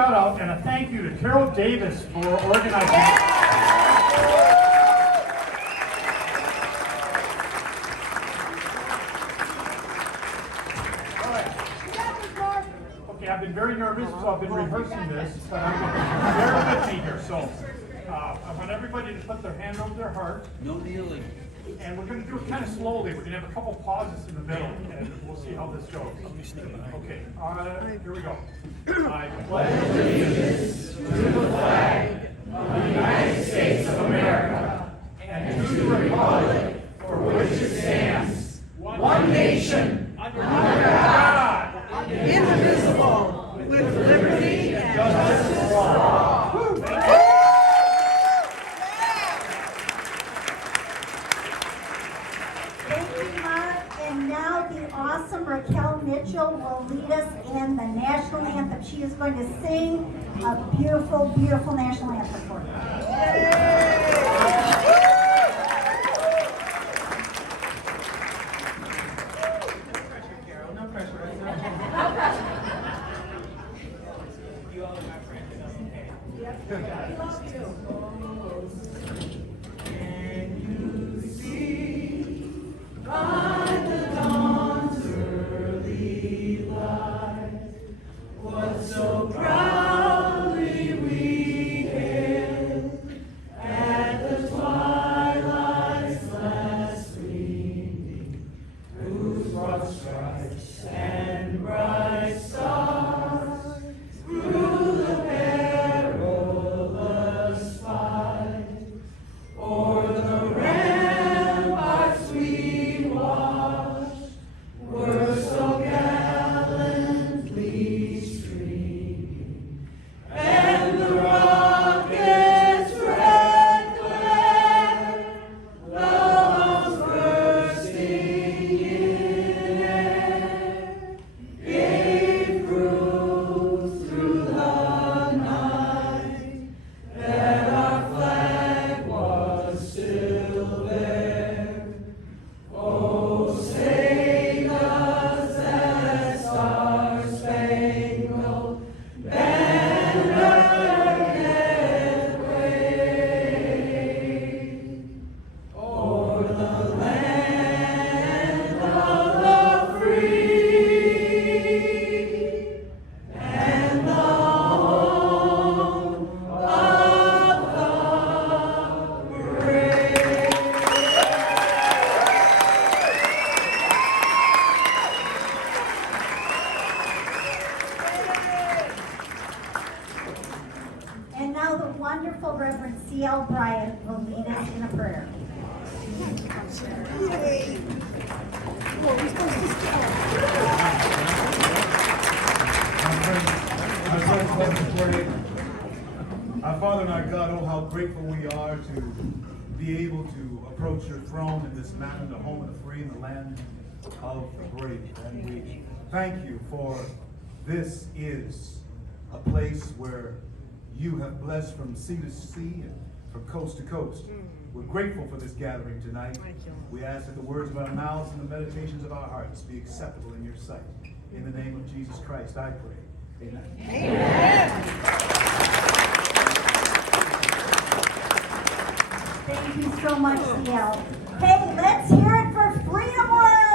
shout out and a thank you to Carol Davis for organizing. Okay, I've been very nervous, so I've been rehearsing this, but bear with me here. So I want everybody to put their hand over their heart. No kneeling. And we're going to do it kind of slowly. We're going to have a couple pauses in the middle, and we'll see how this goes. Okay, here we go. I pledge allegiance to the flag of the United States of America and to the republic for which it stands, one nation, under God, indivisible, with liberty and justice for all. And now the awesome Raquel Mitchell will lead us in the national anthem. She is going to sing a beautiful, beautiful national anthem for us. No pressure. You all are my friends. Okay. I love you. Can you see by the dawn's early light what so proudly we hailed at the twilight's last gleaming, whose broad stripes and bright stars through the perilous fight o'er the ramparts we watched were so gallantly streaming, and the rocket's red glare, the bombs bursting in air, gave proof through the night that our flag was still there. Oh, say does that star-spangled banner yet wave o'er the land of the free and the home of the brave? And now the wonderful Reverend C.L. Bryant will lead us in a prayer. Our Father and our God, oh, how grateful we are to be able to approach your throne in this mountain, the home of the free and the land of the brave. And we thank you for this is a place where you have blessed from sea to sea and from coast to coast. We're grateful for this gathering tonight. We ask that the words of our mouths and the meditations of our hearts be acceptable in your sight. In the name of Jesus Christ, I pray. Amen. Thank you so much, CL. Hey, let's hear it for FreedomWorks!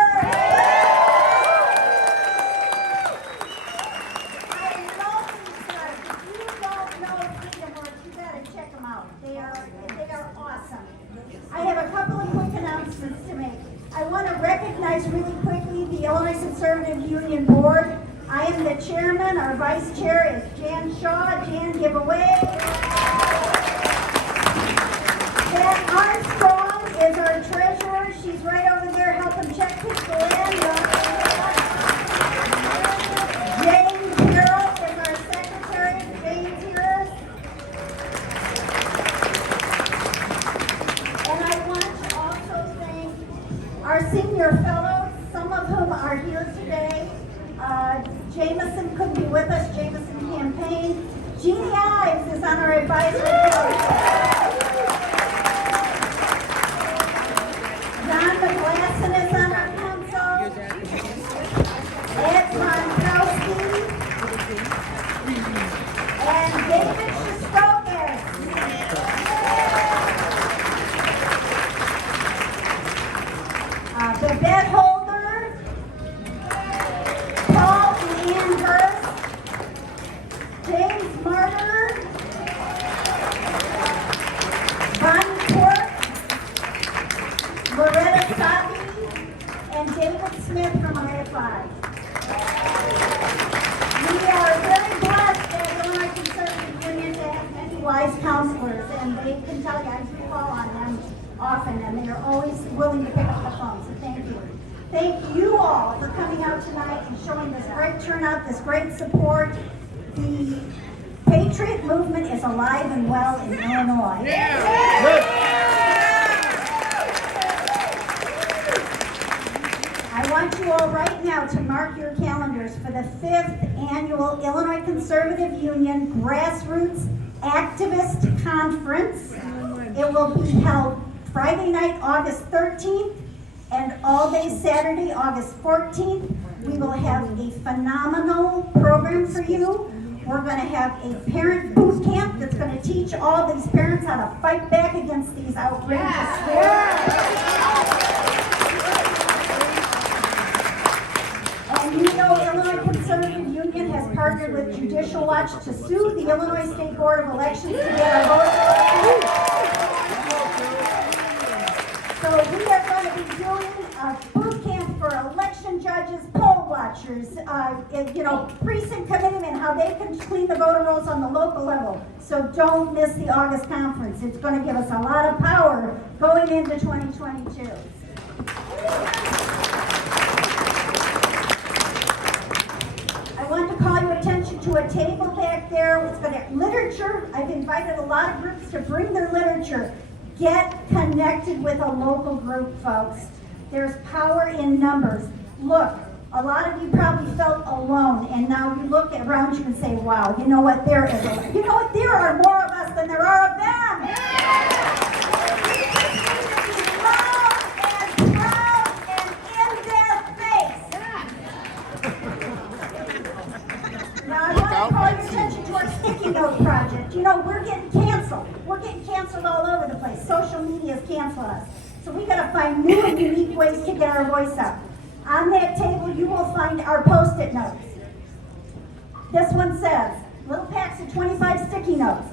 I love these guys. If you don't know FreedomWorks, you gotta check them out. They are awesome. I have a couple of quick announcements to make. I want to recognize really quickly the Illinois Conservative Union Board. I am the chairman. Our vice chair is Jan Shaw. Jan, give away. Jan Armstrong is our treasurer. She's right over there helping check people in. Jane Carroll is our secretary. Jane's here. And I want to also thank our senior fellows, some of whom are here today. Jameson couldn't be with us, Jameson campaign. Jeannie Ives is on our advisory council. John McGlasson is on our council. Ed Monkowski. David Shistokis. Babette Holder. Paul and Ann Hurst. James Martyr. Bonnie Quirk. Loretta Sabi. And David Smith from IFI. We are very blessed at Illinois Conservative Union to have many wise counselors, and they can tell you, I do call on them often, and they are always willing to pick up the phone, so thank you. Thank you all for coming out tonight and showing this great turnout, this great support. The Patriot movement is alive and well in Illinois. I want you all right now to mark your calendars for the 5th Annual Illinois Conservative Union Grassroots Activist Conference. It will be held Friday night, August 13th, and all day Saturday, August 14th. We will have a phenomenal program for you. We're going to have a parent boot camp that's going to teach all these parents how to fight back against these outrageous And you know Illinois Conservative Union has partnered with Judicial Watch to sue the Illinois State Board of Elections to get our votes. So we are going to be doing a boot camp for election judges, poll watchers, precinct committeemen, how they can clean the voter rolls on the local level. So don't miss the August conference. It's going to give us a lot of power going into 2022. I want to call your attention to a table back there. It's going to have literature. I've invited a lot of groups to bring their literature. Get connected with a local group, folks. There's power in numbers. Look, a lot of you probably felt alone, and now you look around you and say, wow, you know what, there are more of us than there are of them. Loud and proud and in their face. Now I want to call your attention to our sticky note project. You know, we're getting canceled. We're getting canceled all over the place. Social media has canceled us. So we got to find new and unique ways to get our voice out. On that table, you will find our Post-it notes. This one says, little packs of 25 sticky notes.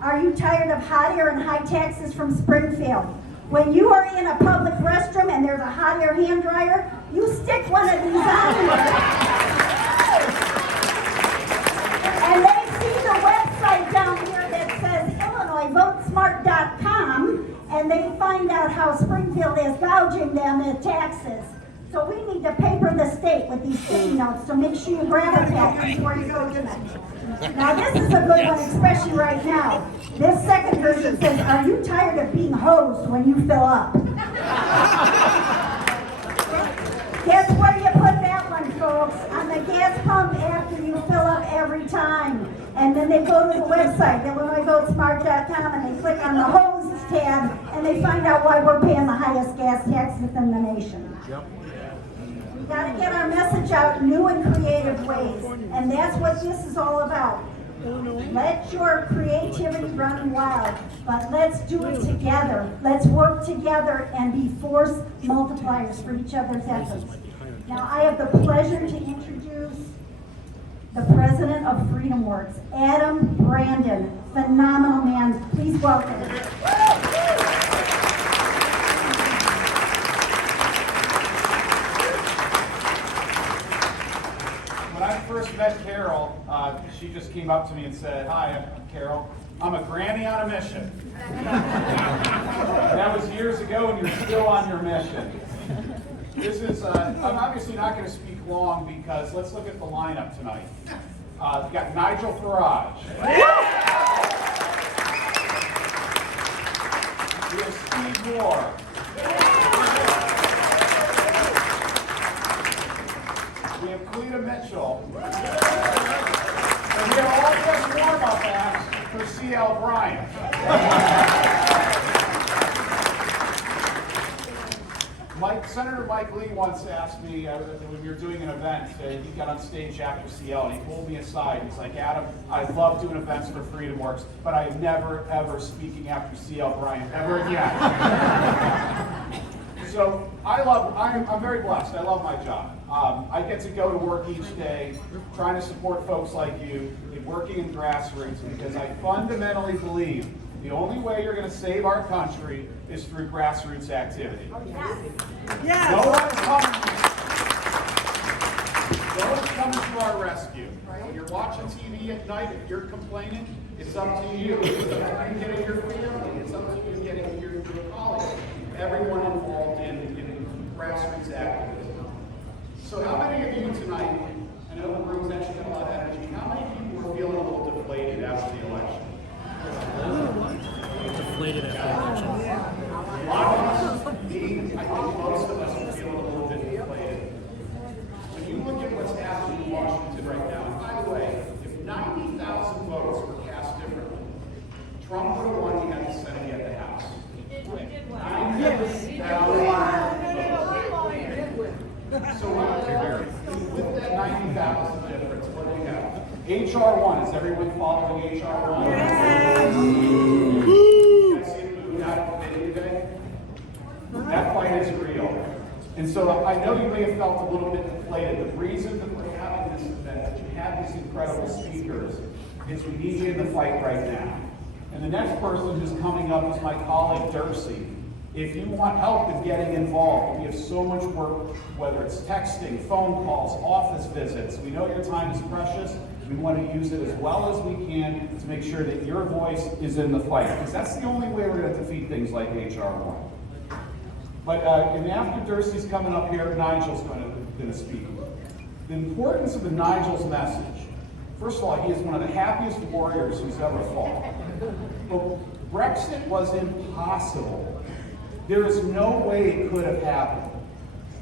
Are you tired of hot air and high taxes from Springfield? When you are in a public restroom and there's a hot air hand dryer, you stick one of these on. And they see the website down here that says IllinoisVoteSmart.com, and they find out how Springfield is gouging them in taxes. So we need to paper the state with these sticky notes, so make sure you grab a pack before you go tonight. Now this is a good one, especially right now. This second version says, are you tired of being hosed when you fill up? Guess where you put that one, folks? On the gas pump after you fill up every time. And then they go to the website, IllinoisVoteSmart.com, and they click on the hose tab, and they find out why we're paying the highest gas taxes in the nation. Yep. We got to get our message out in new and creative ways, and that's what this is all about. Let your creativity run wild, but let's do it together. Let's work together and be force multipliers for each other's efforts. Now, I have the pleasure to introduce the president of FreedomWorks, Adam Brandon. Phenomenal man. Please welcome him. When I first met Carol, she just came up to me and said, "Hi, I'm Carol. I'm a granny on a mission." That was years ago, and you're still on your mission. This is, I'm obviously not going to speak long because let's look at the lineup tonight. We've got Nigel Farage. We have Steve Moore. We have Cleta Mitchell. And we have all just warm-up acts for C.L. Bryant. Mike Senator Mike Lee once asked me when we were doing an event, he got on stage after CL and he pulled me aside. He's like, Adam, I love doing events for FreedomWorks, but I am never, ever speaking after CL Bryant ever again. So I'm very blessed. I love my job. I get to go to work each day trying to support folks like you, working in Grassroots, because I fundamentally believe the only way you're going to save our country is through grassroots activity. Yes. No one's coming to our rescue. When you're watching TV at night, if you're complaining, it's up to you. It's up to you getting your family. It's up to you getting your colleagues. Everyone involved in grassroots activism. So how many of you tonight, I know the room's actually got a lot of energy, how many people are feeling a little deflated after the election? Deflated after the election. A lot of us, me, I think most of us are feeling a little bit deflated. When you look at what's happening in Washington right now, and by the way, if 90,000 votes were cast differently, Trump would have won, he had the Senate, he had the House. 90,000. So with that 90,000 difference, what do we have? HR 1, is everyone following HR 1? Yes. You guys see it moving out of committee today? That fight is real. And so I know you may have felt a little bit deflated. The reason that we're having this event, that you have these incredible speakers, is we need you in the fight right now. And the next person who's coming up is my colleague, Dursey. If you want help in getting involved, we have so much work, whether it's texting, phone calls, office visits. We know your time is precious. We want to use it as well as we can to make sure that your voice is in the fight, because that's the only way we're going to defeat things like HR 1. But and after Dursey's coming up here, Nigel's going to speak. The importance of the Nigel's message. First of all, he is one of the happiest warriors who's ever fought. But Brexit was impossible. There is no way it could have happened.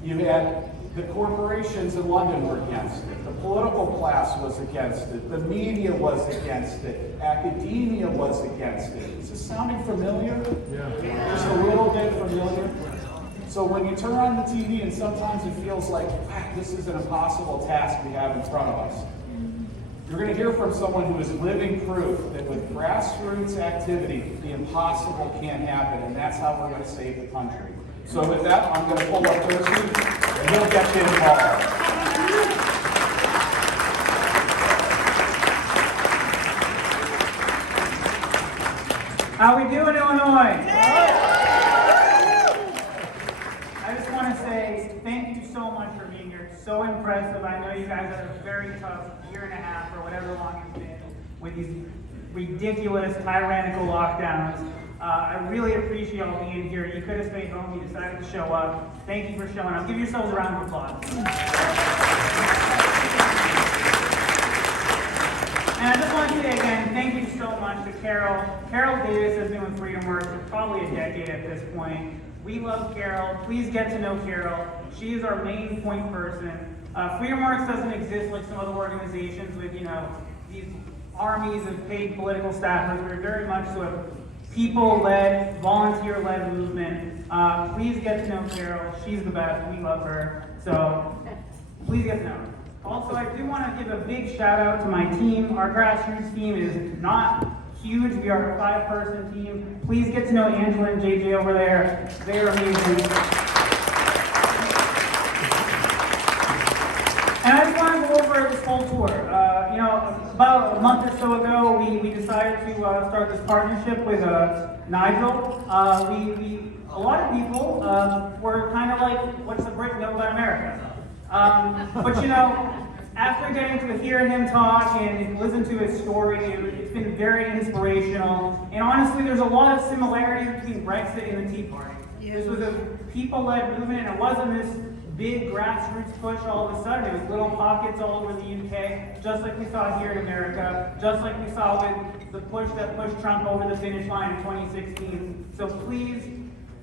You had the corporations in London were against it. The political class was against it. The media was against it. Academia was against it. Is this sounding familiar? Yeah. Just a little bit familiar? So when you turn on the TV and sometimes it feels like, this is an impossible task we have in front of us. You're going to hear from someone who is living proof that with grassroots activity, the impossible can happen, and that's how we're going to save the country. So with that, I'm going to pull up Dursey, and he'll get you involved. How we doing, Illinois? I just want to say thank you so much for being here. It's so impressive. I know you guys had a very tough year and a half or whatever long it's been with these ridiculous, tyrannical lockdowns. I really appreciate y'all being here. You could have stayed home. You decided to show up. Thank you for showing up. Give yourselves a round of applause. And I just want to say again, thank you so much to Carol. Carol Davis has been with FreedomWorks for probably a decade at this point. We love Carol. Please get to know Carol. She is our main point person. FreedomWorks doesn't exist like some other organizations with, these armies of paid political staffers. We're very much so a people-led, volunteer-led movement. Please get to know Carol. She's the best. We love her. So please get to know her. Also, I do want to give a big shout out to my team. Our grassroots team is not huge. We are a 5-person team. Please get to know Angela and JJ over there. They are amazing. And I just want to go over this whole tour. About a month or so ago, we decided to start this partnership with Nigel. A lot of people were kind of like, what's the Brit know about America? But after getting to hear him talk and listen to his story, it's been very inspirational. And honestly, there's a lot of similarities between Brexit and the Tea Party. This was a people-led movement, and it wasn't this big grassroots push all of a sudden. It was little pockets all over the UK, just like we saw here in America, just like we saw with the push that pushed Trump over the finish line in 2016. So please,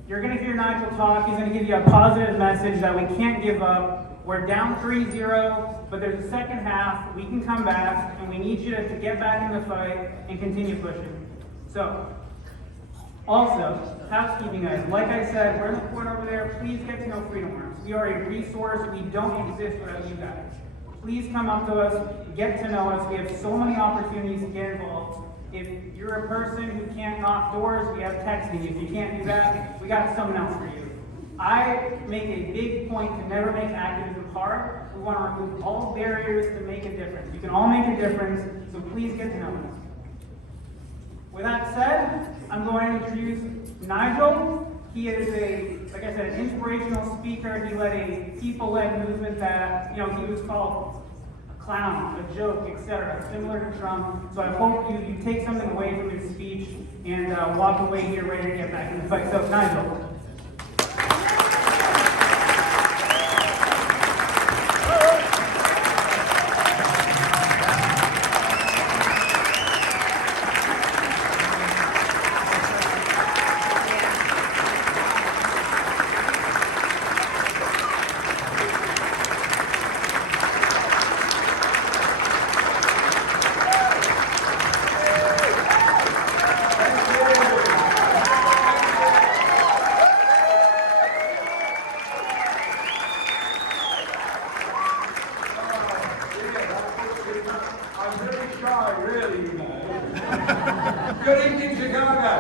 you're going to hear Nigel talk. He's going to give you a positive message that we can't give up. We're down 3-0, but there's a second half. We can come back, and we need you to get back in the fight and continue pushing. So, Also, housekeeping items. Like I said, we're in the corner over there. Please get to know FreedomWorks. We are a resource. We don't exist without you guys. Please come up to us, get to know us. We have so many opportunities to get involved. If you're a person who can't knock doors, we have texting. If you can't do that, we got someone else for you. I make a big point to never make activism hard. We want to remove all barriers to make a difference. You can all make a difference, so please get to know us. With that said, I'm going to introduce Nigel. He is like I said, an inspirational speaker. He led a people-led movement that, he was called a clown, a joke, etc., similar to Trump. So I hope you take something away from his speech and walk away here ready to get back in the fight. So, Nigel. Good evening, Chicago.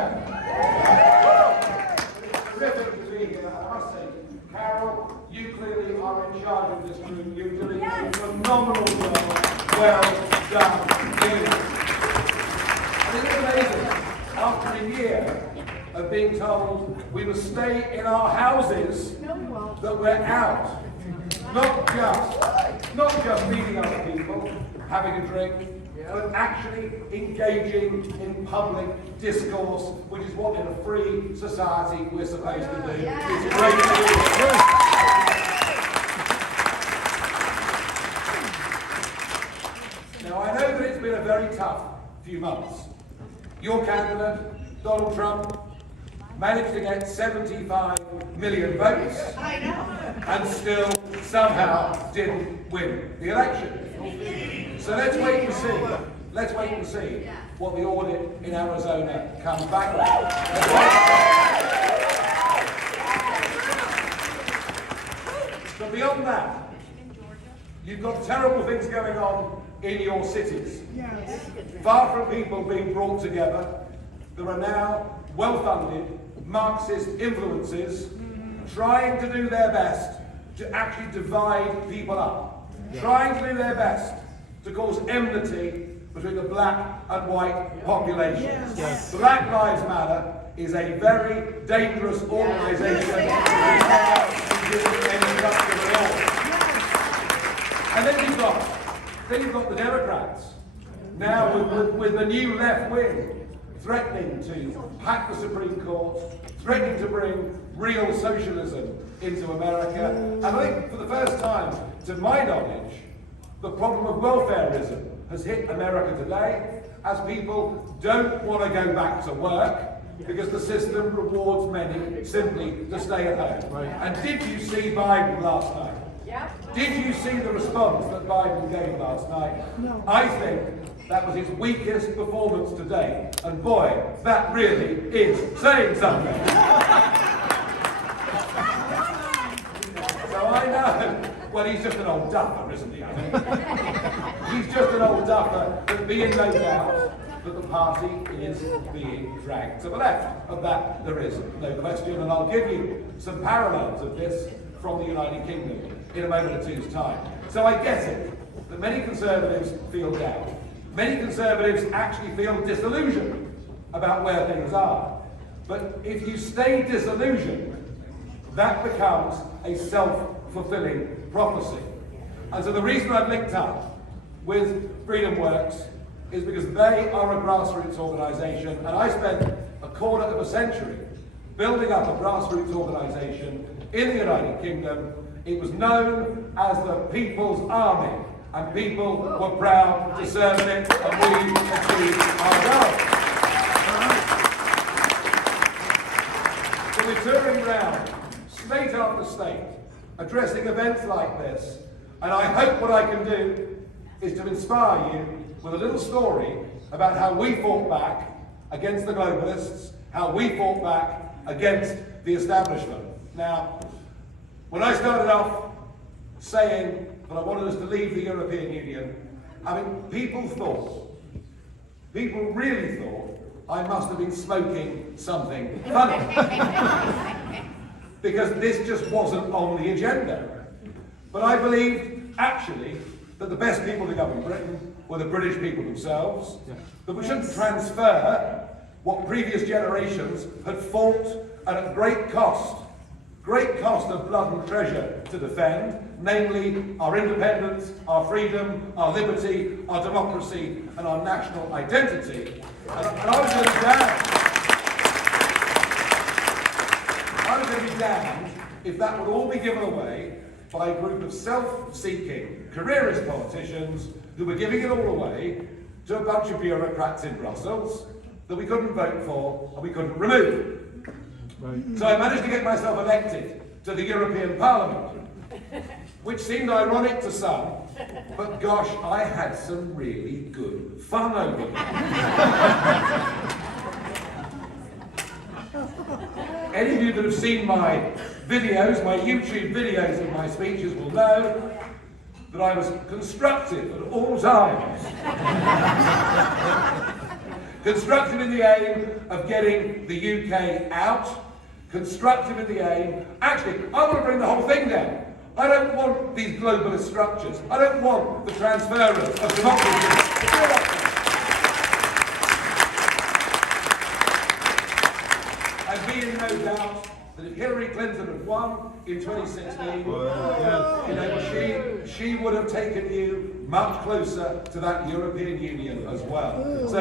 Terrific to be here. I must say, Carol, you clearly are in charge of this group. You're doing a phenomenal job. Well done, really. And isn't it amazing? After a year of being told we must stay in our houses, that we're out. Not just feeding other people, having a drink, but actually engaging in public discourse, which is what in a free society we're supposed to do. It's great to do. Now, I know that it's been a very tough few months. Your candidate, Donald Trump, managed to get 75 million votes and still somehow didn't win the election. So let's wait and see. Let's wait and see what the audit in Arizona comes back with. But beyond that, you've got terrible things going on in your cities. Far from people being brought together, there are now well-funded Marxist influences trying to do their best to actually divide people up, trying to do their best to cause enmity between the black and white populations. Black Lives Matter is a very dangerous organisation. And then you've got the Democrats now with the new left wing threatening to hack the Supreme Court, threatening to bring real socialism into America. And I think for the first time, to my knowledge, the problem of welfareism has hit America today, as people don't want to go back to work because the system rewards many simply to stay at home. And did you see Biden last night? Did you see the response that Biden gave last night? No. I think that was his weakest performance to date. And boy, that really is saying something. So I know, well, he's just an old duffer, isn't he? I think. He's just an old duffer, but be in no doubt that the party is being dragged to the left. Of that, there is no question. And I'll give you some parallels of this from the United Kingdom in a moment or two's time. So I get it that many Conservatives feel down. Many Conservatives actually feel disillusioned about where things are. But if you stay disillusioned, that becomes a self-fulfilling prophecy. And so the reason I've linked up with FreedomWorks is because they are a grassroots organisation, and I spent a quarter of a century building up a grassroots organisation in the United Kingdom. It was known as the People's Army, and people were proud to serve in it, and we achieved our goal. So we're touring around, state after state, addressing events like this, and I hope what I can do is to inspire you with a little story about how we fought back against the globalists, how we fought back against the establishment. Now, when I started off saying that I wanted us to leave the European Union, I mean, people really thought I must have been smoking something funny. Because this just wasn't on the agenda. But I believed, actually, that the best people to govern Britain were the British people themselves, that we shouldn't transfer what previous generations had fought and at great cost of blood and treasure to defend, namely our independence, our freedom, our liberty, our democracy, and our national identity. And I was going to be damned if that would all be given away by a group of self-seeking, careerist politicians who were giving it all away to a bunch of bureaucrats in Brussels that we couldn't vote for and we couldn't remove. Right. So I managed to get myself elected to the European Parliament, which seemed ironic to some, but gosh, I had some really good fun over it. Any of you that have seen my videos, my YouTube videos of my speeches will know that I was constructive at all times. Constructive in the aim of getting the UK out. Constructive in the aim, actually, I want to bring the whole thing down. I don't want these globalist structures. I don't want the transference of democracy. I'd be in no doubt that if Hillary Clinton had won in 2016, she would have taken you much closer to that European Union as well. So,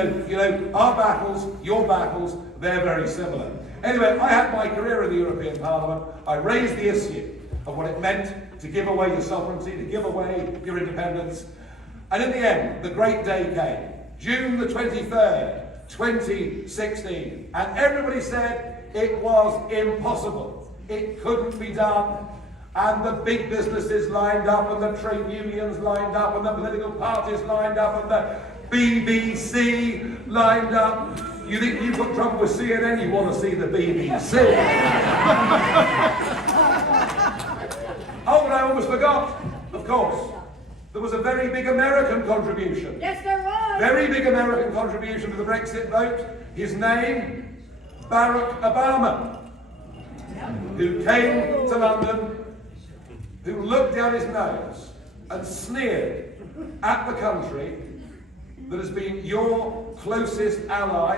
our battles, your battles, they're very similar. Anyway, I had my career in the European Parliament. I raised the issue of what it meant to give away your sovereignty, to give away your independence. And in the end, the great day came. June the 23rd, 2016. And everybody said it was impossible. It couldn't be done. And the big businesses lined up, and the trade unions lined up, and the political parties lined up, and the BBC lined up. You think you've got trouble with CNN, you want to see the BBC. Oh, and I almost forgot, of course, there was a very big American contribution. Yes, there was. Very big American contribution to the Brexit vote. His name, Barack Obama, who came to London, who looked down his nose and sneered at the country that has been your closest ally,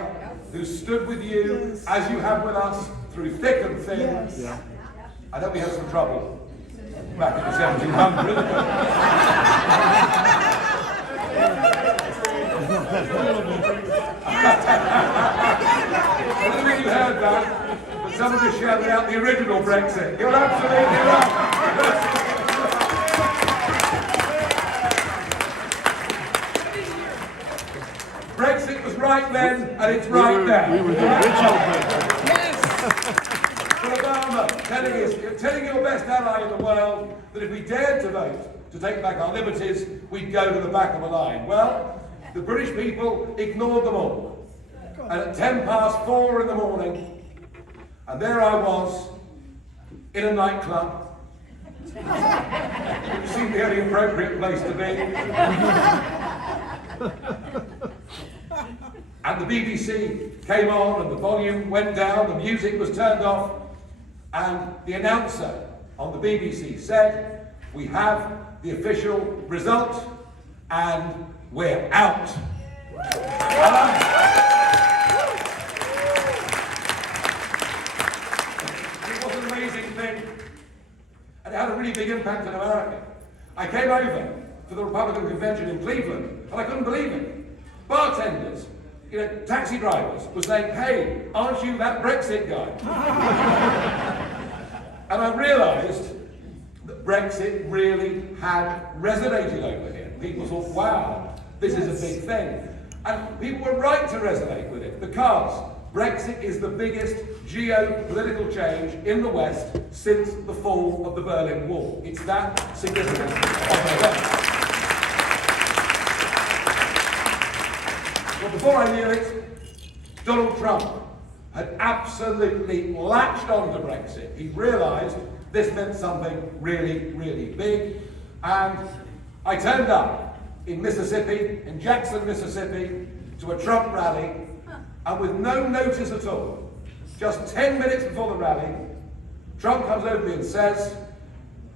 who stood with you as you have with us through thick and thin. Yes. Yeah. I know we had some trouble back in the 1700s. I don't think you heard that, but someone just shouted out the original Brexit. You're absolutely right. Brexit was right then, and it's right now. We were the original Brexit. Yes! But Obama telling your best ally in the world that if we dared to vote to take back our liberties, we'd go to the back of the line. Well, the British people ignored them all. And at 4:10 in the morning, and there I was, in a nightclub, which seemed the only appropriate place to be. And the BBC came on, and the volume went down, the music was turned off, and the announcer on the BBC said, "We have the official result, and we're out." It was an amazing thing, and it had a really big impact in America. I came over for the Republican convention in Cleveland, and I couldn't believe it. Bartenders, taxi drivers were saying, "Hey, aren't you that Brexit guy?" And I realised that Brexit really had resonated over here. People thought, wow, this is a big thing. And people were right to resonate with it, because Brexit is the biggest geopolitical change in the West since the fall of the Berlin Wall. It's that significant of an event. Well, before I knew it, Donald Trump had absolutely latched on to Brexit. He realised this meant something really, really big. And I turned up in Mississippi, in Jackson, Mississippi, to a Trump rally, and with no notice at all, just 10 minutes before the rally, Trump comes over to me and says,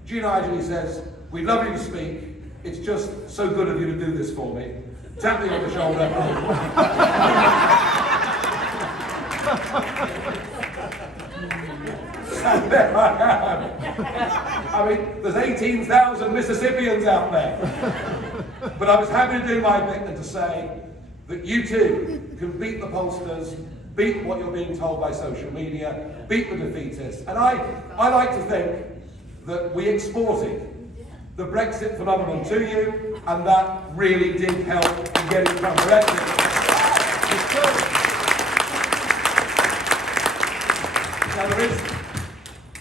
"Gee, Nigel," he says, "we'd love you to speak. It's just so good of you to do this for me." Tap me on the shoulder. And there I am. I mean, there's 18,000 Mississippians out there. But I was happy to do my bit and to say that you too can beat the pollsters, beat what you're being told by social media, beat the defeatists. And I like to think that we exported the Brexit phenomenon to you, and that really did help in getting Trump elected. Now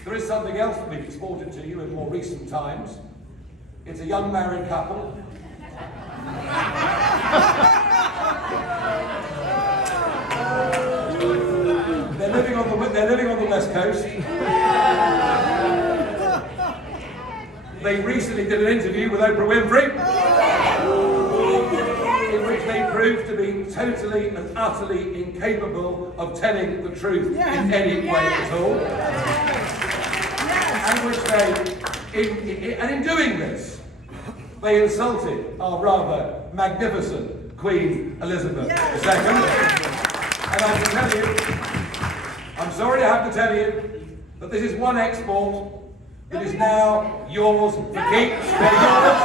there is something else that we've exported to you in more recent times. It's a young married couple. They're living on the West Coast. They recently did an interview with Oprah Winfrey, in which they proved to be totally and utterly incapable of telling the truth in any way at all. And which and in doing this, they insulted our rather magnificent Queen Elizabeth II. And I can tell you, I'm sorry to have to tell you, that this is one export that is now yours for keeps. They're yours.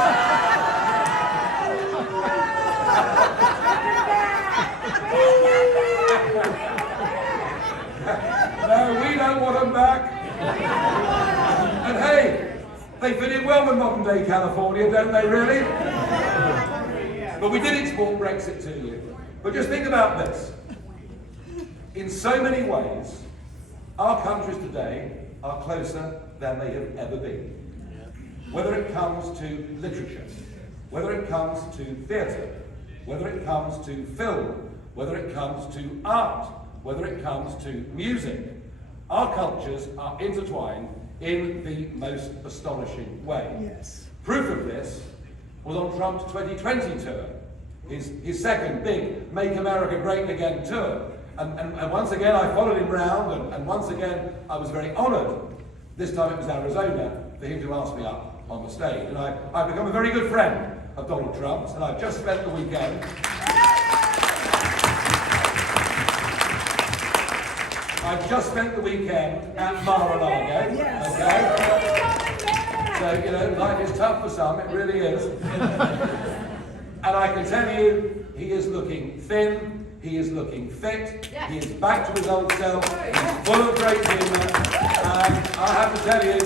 No, we don't want them back. And hey, they fit in well with modern day California, don't they really? But we did export Brexit to you. But just think about this. In so many ways, our countries today are closer than they have ever been. Whether it comes to literature, whether it comes to theatre, whether it comes to film, whether it comes to art, whether it comes to music, our cultures are intertwined in the most astonishing way. Yes. Proof of this was on Trump's 2020 tour, his second big Make America Great Again tour. And once again, I followed him round, and once again, I was very honoured. This time it was Arizona, for him to ask me up on the stage. And I've become a very good friend of Donald Trump's, and I've just spent the weekend. At Mar-a-Lago. Okay? So, you know, life is tough for some, it really is. And I can tell you, he is looking thin. He is looking fit, he is back to his old self, he's full of great humour, and I have to tell you,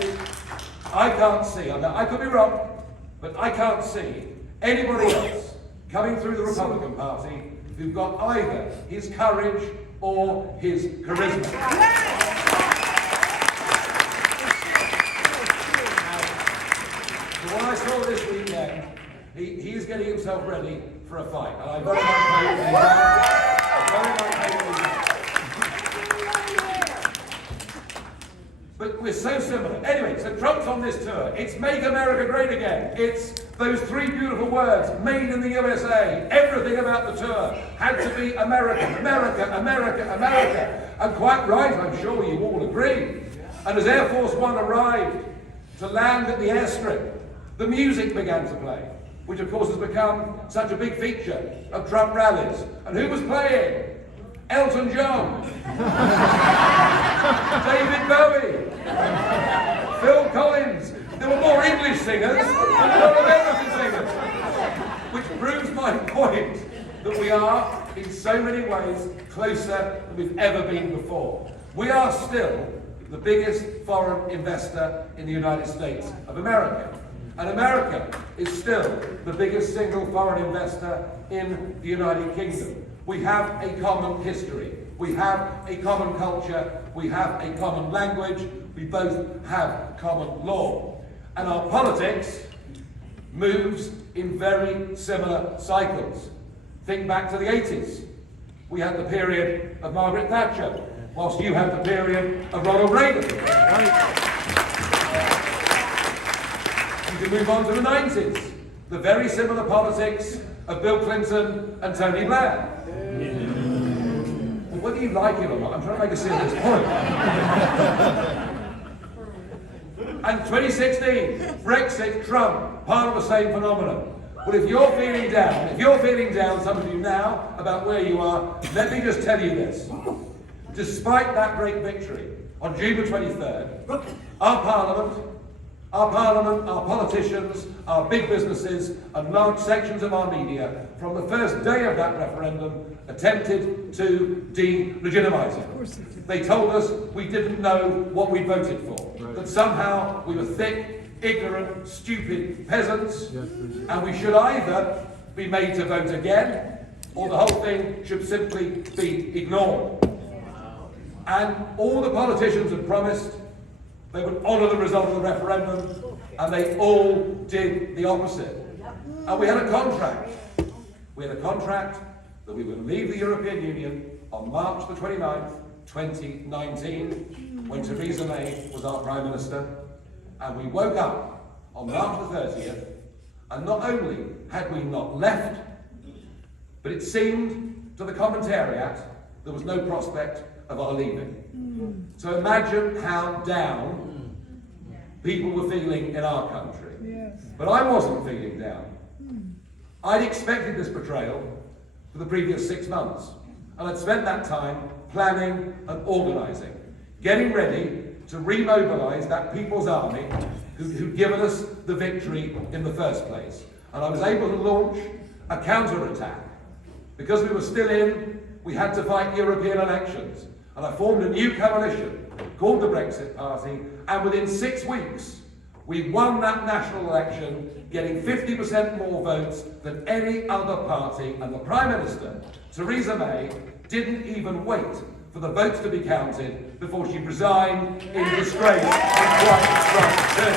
I can't see, I could be wrong, but I can't see anybody else coming through the Republican Party who've got either his courage or his charisma. So what I saw this weekend, he is getting himself ready for a fight, and I very much hope that he can. But we're so similar. Anyway, so Trump's on this tour. It's Make America Great Again. It's those three beautiful words, made in the USA. Everything about the tour had to be America, America, America, America. And quite right, I'm sure you all agree. And as Air Force One arrived to land at the airstrip, the music began to play, which of course has become such a big feature of Trump rallies. And who was playing? Elton John, David Bowie, Phil Collins. There were more English singers than there were American singers, which proves my point that we are, in so many ways, closer than we've ever been before. We are still the biggest foreign investor in the United States of America. And America is still the biggest single foreign investor in the United Kingdom. We have a common history. We have a common culture. We have a common language. We both have common law. And our politics moves in very similar cycles. Think back to the 80s. We had the period of Margaret Thatcher, whilst you had the period of Ronald Reagan. You can move on to the 90s, the very similar politics of Bill Clinton and Tony Blair. Well, whether you like it or not, I'm trying to make a serious point. And 2016, Brexit, Trump, part of the same phenomenon. Well, if you're feeling down, some of you now, about where you are, let me just tell you this. Despite that great victory on June the 23rd, our Parliament, our politicians, our big businesses, and large sections of our media, from the first day of that referendum, attempted to delegitimise it. They told us we didn't know what we voted for, that somehow we were thick, ignorant, stupid peasants, and we should either be made to vote again, or the whole thing should simply be ignored. And all the politicians had promised they would honour the result of the referendum, and they all did the opposite. And we had a contract. We had a contract that we would leave the European Union on March the 29th, 2019, when Theresa May was our Prime Minister. And we woke up on March the 30th, and not only had we not left, but it seemed to the commentariat there was no prospect of our leaving. So imagine how down people were feeling in our country. But I wasn't feeling down. I'd expected this betrayal for the previous 6 months, and I'd spent that time planning and organising, getting ready to remobilise that People's Army who'd given us the victory in the first place. And I was able to launch a counter-attack. Because we were still in, we had to fight European elections. And I formed a new coalition called the Brexit Party, and within 6 weeks, we won that national election, getting 50% more votes than any other party, and the Prime Minister, Theresa May, didn't even wait for the votes to be counted before she resigned in disgrace and quite too.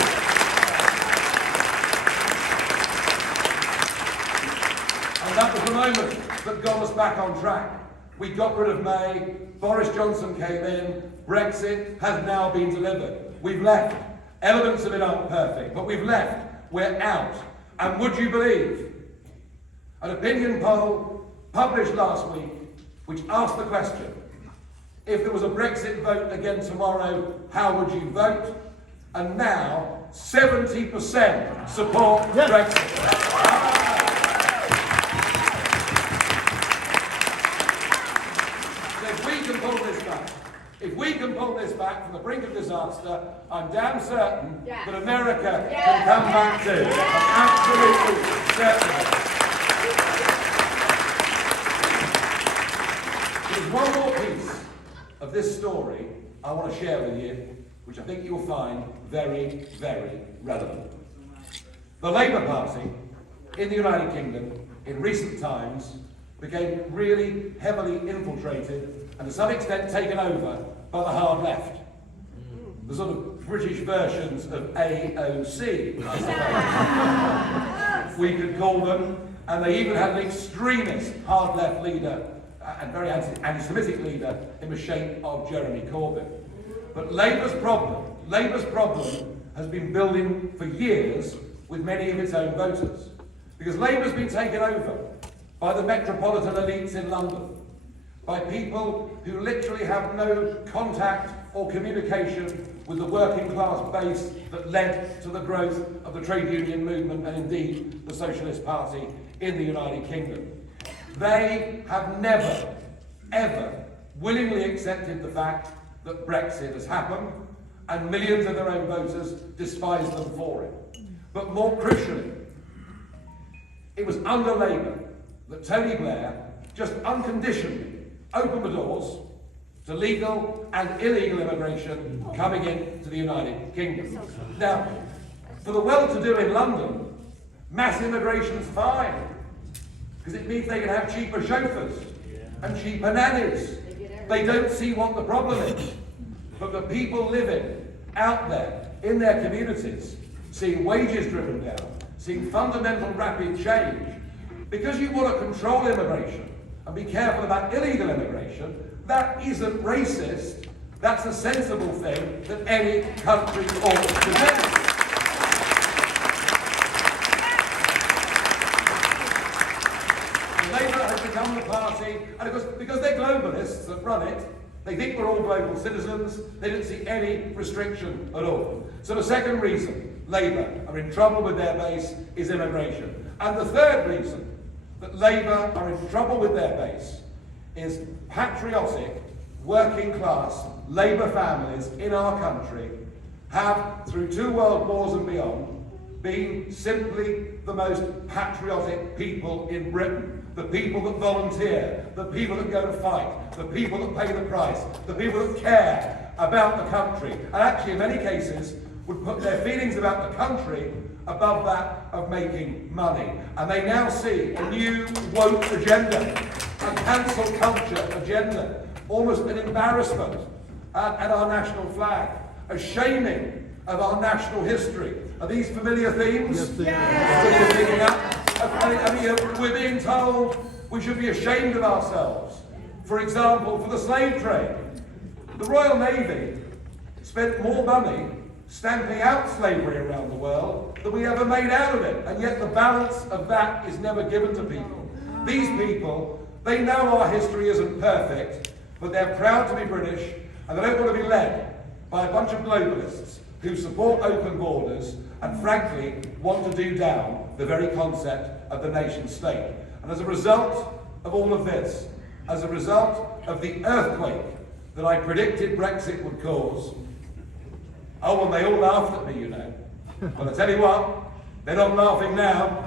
And that was the moment that got us back on track. We got rid of May, Boris Johnson came in, Brexit has now been delivered. We've left. Elements of it aren't perfect, but we've left. We're out. And would you believe? An opinion poll published last week, which asked the question, if there was a Brexit vote again tomorrow, how would you vote? And now, 70% support Brexit. If we can pull this back from the brink of disaster, I'm damn certain that America can come back too. I'm absolutely certain. There's one more piece of this story I want to share with you, which I think you'll find very, very relevant. The Labour Party in the United Kingdom in recent times became really heavily infiltrated and to some extent taken over by the hard left. The sort of British versions of AOC, I suppose we could call them, and they even had an extremist hard left leader and very anti-Semitic leader in the shape of Jeremy Corbyn. But Labour's problem has been building for years with many of its own voters. Because Labour's been taken over by the metropolitan elites in London, by people who literally have no contact or communication with the working class base that led to the growth of the trade union movement and indeed the Socialist Party in the United Kingdom. They have never, ever willingly accepted the fact that Brexit has happened, and millions of their own voters despise them for it. But more crucially, it was under Labour that Tony Blair just unconditionally opened the doors to legal and illegal immigration coming into the United Kingdom. Now, for the well-to-do in London, mass immigration's fine, because it means they can have cheaper chauffeurs and cheaper nannies. They don't see what the problem is. But the people living out there in their communities, seeing wages driven down, seeing fundamental rapid change, because you want to control immigration and be careful about illegal immigration, that isn't racist. That's a sensible thing that any country ought to do. Labour has become the party, and of course, because they're globalists that run it, they think we're all global citizens. They don't see any restriction at all. So the second reason Labour are in trouble with their base is immigration. And the third reason that Labour are in trouble with their base is patriotic, working class Labour families in our country have, through 2 world wars and beyond, been simply the most patriotic people in Britain. The people that volunteer, the people that go to fight, the people that pay the price, the people that care about the country, and actually in many cases would put their feelings about the country above that of making money. And they now see a new woke agenda, a cancel culture agenda, almost an embarrassment at our national flag, a shaming of our national history. Are these familiar themes? Yes. We're being told we should be ashamed of ourselves. For example, for the slave trade, the Royal Navy spent more money stamping out slavery around the world than we ever made out of it, and yet the balance of that is never given to people. These people, they know our history isn't perfect, but they're proud to be British, and they don't want to be led by a bunch of globalists who support open borders and frankly want to do down the very concept of the nation state. And as a result of all of this, as a result of the earthquake that I predicted Brexit would cause, oh, and they all laughed at me, you know. Well, I tell you what, they're not laughing now.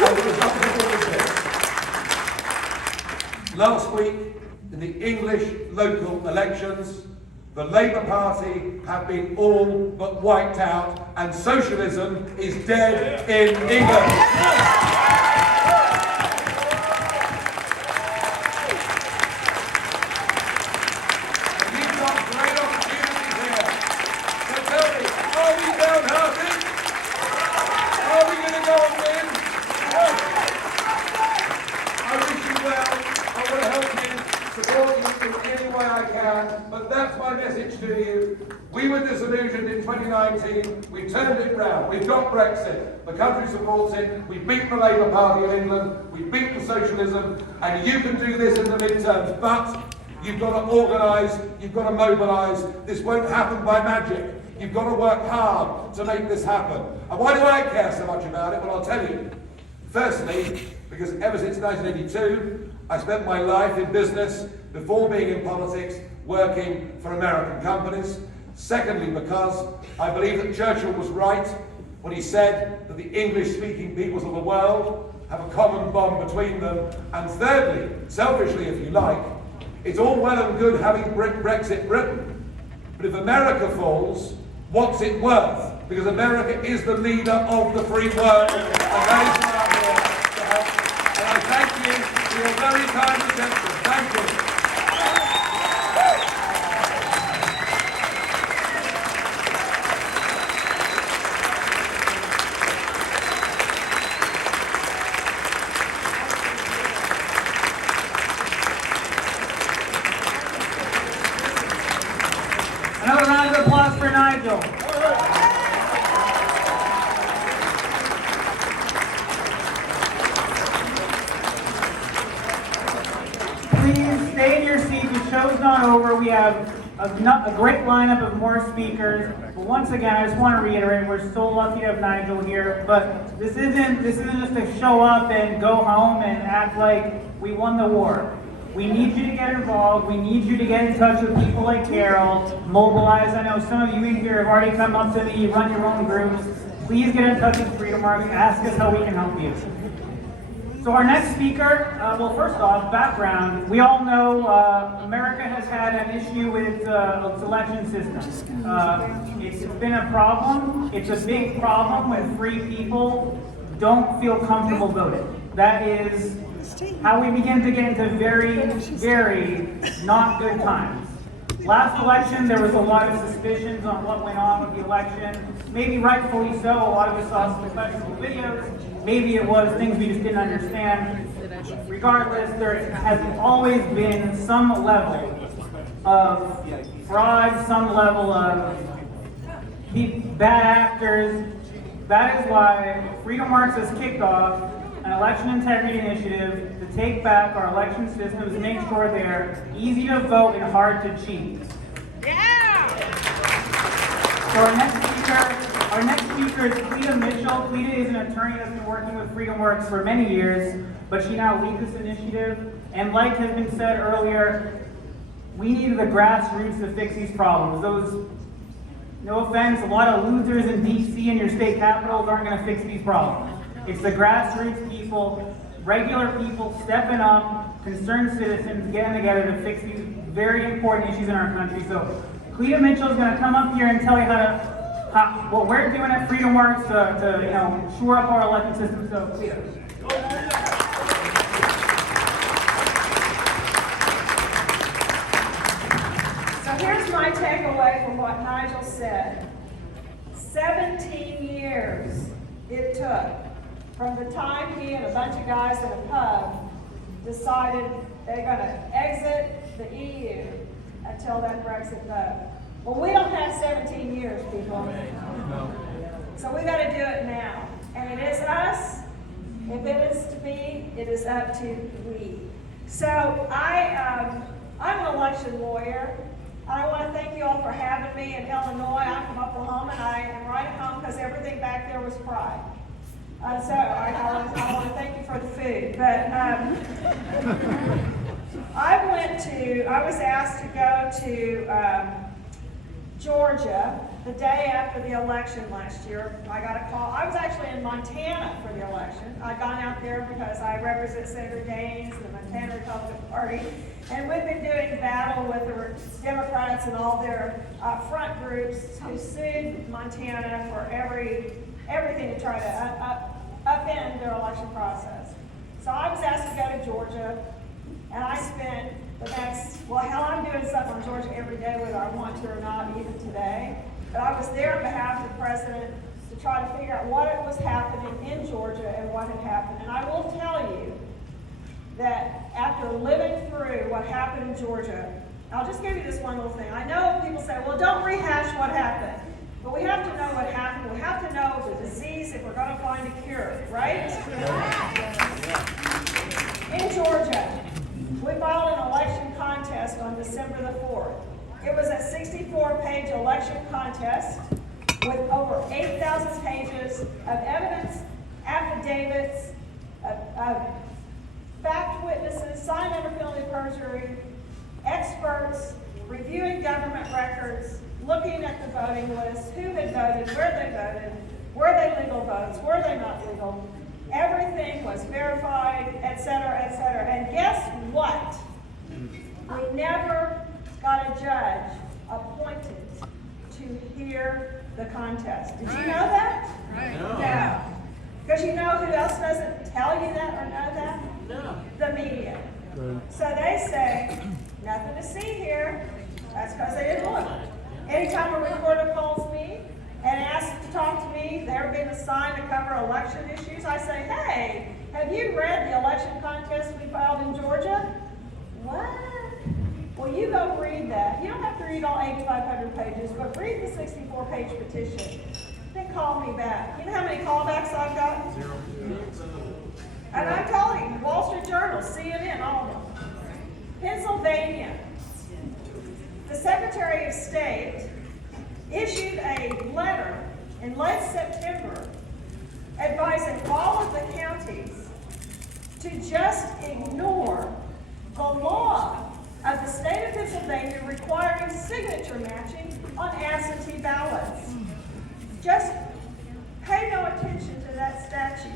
As a result of all of this, last week, in the English local elections, the Labour Party have been all but wiped out, and socialism is dead in England. You've got great opportunities here. So tell me, are we downhearted? Are we going to go and win? I wish you well. I want to help you, support you in any way I can, but that's my message to you. We were disillusioned in 2019, we turned it round, we've got Brexit, the country supports it, we beat the Labour Party in England, we beat the socialism, and you can do this in the midterms, but you've got to organise, you've got to mobilise, this won't happen by magic. You've got to work hard to make this happen. And why do I care so much about it? Well, I'll tell you. Firstly, because ever since 1982, I spent my life in business, before being in politics, working for American companies. Secondly, because I believe that Churchill was right when he said that the English-speaking peoples of the world have a common bond between them. And thirdly, selfishly if you like, it's all well and good having Brexit Britain, but if America falls, what's it worth? Because America is the leader of the free world, and that is why I'm here to help. And I thank you for your very kind attention. Thank you. Another round of applause for Nigel. Please stay in your seat. The show's not over. We have a great lineup of more speakers. But once again, I just want to reiterate, we're so lucky to have Nigel here. But this isn't just to show up and go home and act like we won the war. We need you to get involved. We need you to get in touch with people like Carol, mobilize. I know some of you in here have already come up to me, run your own groups. Please get in touch with FreedomWorks. Ask us how we can help you. So our next speaker, well, first off, background. We all know America has had an issue with its election system. It's been a problem. It's a big problem when free people don't feel comfortable voting. That is how we begin to get into very, very not good times. Last election, there was a lot of suspicions on what went on with the election. Maybe rightfully so. A lot of us saw some questionable videos. maybe it was things we just didn't understand. Regardless, there has always been some level of fraud, some level of bad actors. That is why FreedomWorks has kicked off an election integrity initiative to take back our election systems and make sure they're easy to vote and hard to cheat. So our next speaker is Cleta Mitchell. Cleta is an attorney that's been working with FreedomWorks for many years, but she now leads this initiative. And like has been said earlier, we need the grassroots to fix these problems. Those, no offense, a lot of losers in DC and your state capitals aren't going to fix these problems. It's the grassroots people, regular people stepping up, concerned citizens getting together to fix these very important issues in our country. So Cleta Mitchell is going to come up here and tell you what we're doing at FreedomWorks to shore up our election system. So Cleta. So here's my takeaway from what Nigel said. 17 years it took from the time he and a bunch of guys in a pub decided they're going to exit the EU until that Brexit vote. Well, we don't have 17 years, people. No. So we got to do it now. And it is us. If it is to be, it is up to we. So I'm an election lawyer. I want to thank you all for having me in Illinois. I'm from Oklahoma, and I am right at home because everything back there was fried. So I want to thank you for the food. But I was asked to go to Georgia the day after the election last year. I got a call. I was actually in Montana for the election. I'd gone out there because I represent Senator Gaines and the Montana Republican Party. And we've been doing battle with the Democrats and all their front groups who sued Montana for everything to try to upend their election process. So I was asked to go to Georgia, and I spent the next, I'm doing stuff on Georgia every day, whether I want to or not, even today. But I was there on behalf of the president to try to figure out what was happening in Georgia and what had happened. And I will tell you that after living through what happened in Georgia, I'll just give you this one little thing. I know people say, well, don't rehash what happened. But we have to know what happened. We have to know the disease if we're going to find a cure, right? In Georgia, we filed an election contest on December the 4th. It was a 64-page election contest with over 8,000 pages of evidence, affidavits, of fact witnesses, signed under penalty of perjury, experts, reviewing government records, looking at the voting list, who had voted, were they legal votes, were they not legal? Everything was verified, et cetera, et cetera. And guess what? We never got a judge appointed to hear the contest. Did you know that? No. Because you know who else doesn't tell you that or know that? No. The media. So they say, nothing to see here. That's because they didn't look. Anytime a reporter calls me and asks to talk to me, they're being assigned to cover election issues, I say, hey, have you read the election contest we filed in Georgia? What? Well, you go read that. You don't have to read all 8,500 pages, but read the 64-page petition. Then call me back. You know how many callbacks I've got? 0. And I'm telling you, Wall Street Journal, CNN, all of them. Pennsylvania. The Secretary of State issued a letter in late September advising all of the counties to just ignore the law of the state of Pennsylvania requiring signature matching on absentee ballots. Just pay no attention to that statute.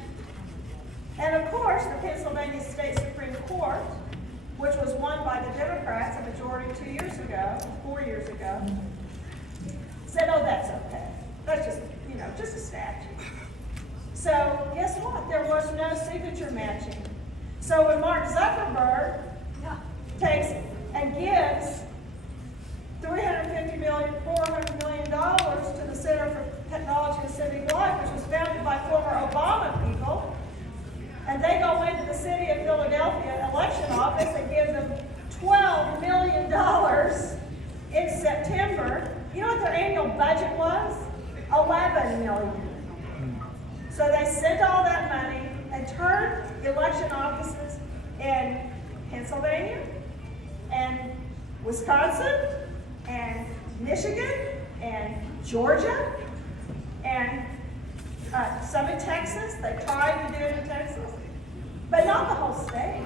And of course, the Pennsylvania State Supreme Court, which was won by the Democrats, a majority 4 years ago, said, oh, that's okay. That's just, just a statute. So guess what? There was no signature matching. So when Mark Zuckerberg takes and gives $350 million, $400 million to the Center for Technology and Civic Life, which was founded by former Obama people, and they go into the city of Philadelphia election office and give them $12 million in September. You know what their annual budget was? $11 million. So they sent all that money and turned election offices in Pennsylvania and Wisconsin and Michigan and Georgia and some in Texas. They tried to do it in Texas, but not the whole state.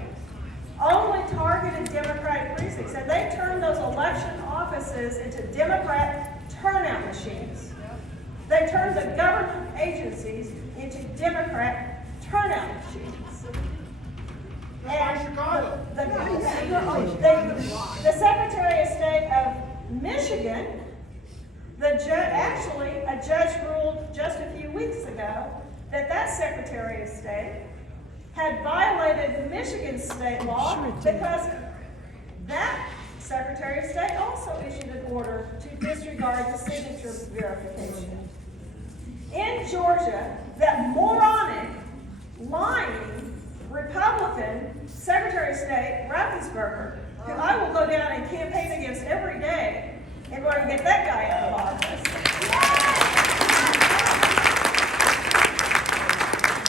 Only targeted Democratic precincts, and they turned those election offices into Democrat turnout machines. They turned the government agencies into Democrat turnout machines. And the Secretary of State of Michigan, a judge ruled just a few weeks ago that Secretary of State had violated Michigan state law because that Secretary of State also issued an order to disregard the signature verification. In Georgia, that moronic, lying Republican Secretary of State, Raffensperger, who I will go down and campaign against every day in order to get that guy out of office.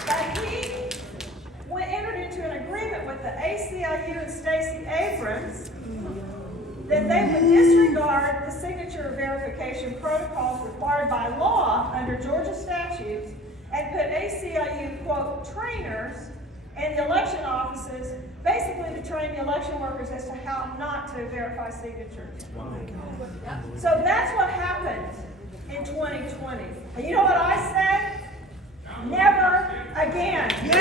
But he entered into an agreement with the ACLU and Stacey Abrams that they would disregard the signature verification protocols required by law under Georgia statutes and put ACLU, quote, trainers in the election offices, basically to train the election workers as to how not to verify signatures. So that's what happened in 2020. And you know what I said? Never again. Never again.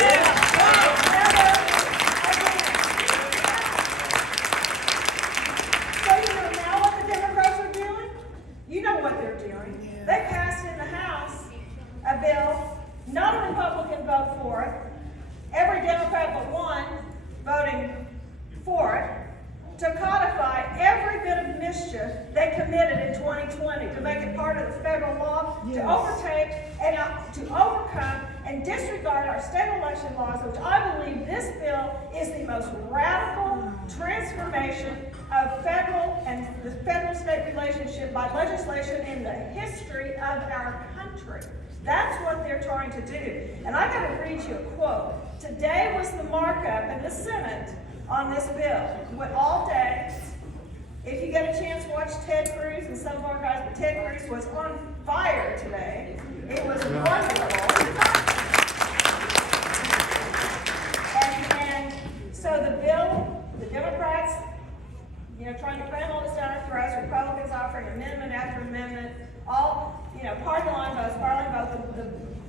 So you know now what the Democrats are doing? You know what they're doing. They passed in the House a bill, not a Republican vote for it, every Democrat but one voting for it, to codify every bit of mischief they committed in 2020, to make it part of the federal law, to overtake and to overcome and disregard our state election laws, which I believe this bill is the most radical transformation of federal and the federal-state relationship by legislation in the history of our country. That's what they're trying to do. And I got to read you a quote. Today was the markup in the Senate on this bill. It went all day. If you get a chance, watch Ted Cruz and some of our guys, but Ted Cruz was on fire today. It was wonderful. And so the bill, the Democrats, trying to cram all this down our throats, Republicans offering amendment after amendment, all, party line votes,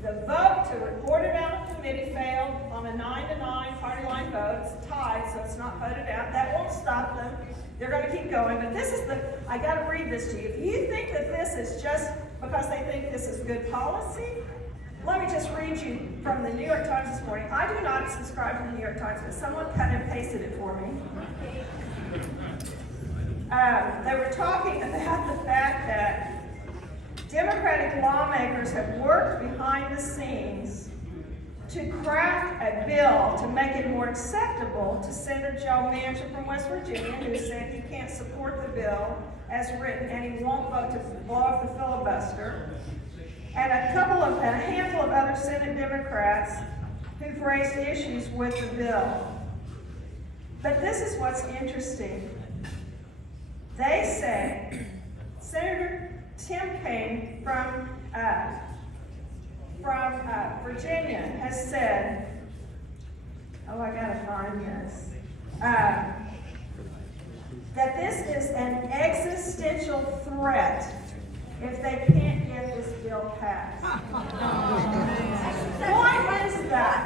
the vote to report it out of committee failed on a 9-9 party line vote. It's tied, so it's not voted out. That won't stop them. They're going to keep going. But this is I got to read this to you. If you think that this is just because they think this is good policy, let me just read you from the New York Times this morning. I do not subscribe to the New York Times, but someone cut and pasted it for me. They were talking about the fact that Democratic lawmakers have worked behind the scenes to craft a bill to make it more acceptable to Senator Joe Manchin from West Virginia, who said he can't support the bill as written and he won't vote to blow up the filibuster, and a handful of other Senate Democrats who've raised issues with the bill. But this is what's interesting. They say Senator Tim Kaine from Virginia has said, I gotta find this, that this is an existential threat if they can't get this bill passed. Why is that?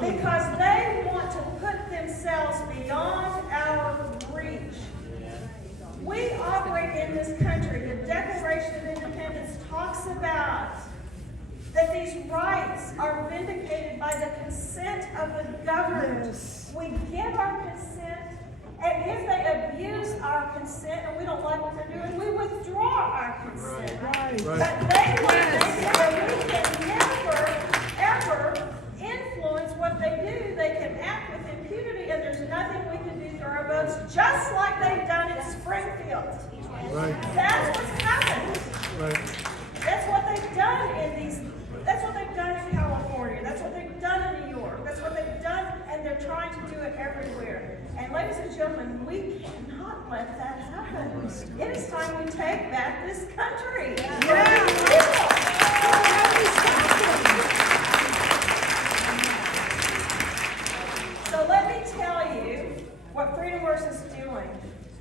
Because they want to put themselves beyond our reach. We operate in this country. The Declaration of Independence talks about that these rights are vindicated by the consent of the governed. Yes. We give our consent, and if they abuse our consent and we don't like what they're doing, we withdraw our consent. Right. But they think that we can never, ever influence what they do. votes just like they've done in Springfield. Right. That's what's happened. Right. That's what they've done that's what they've done in California. That's what they've done in New York. That's what they've done, and they're trying to do it everywhere. And ladies and gentlemen, we cannot let that happen. It is time we take back this country. So let me tell you what FreedomWorks is doing.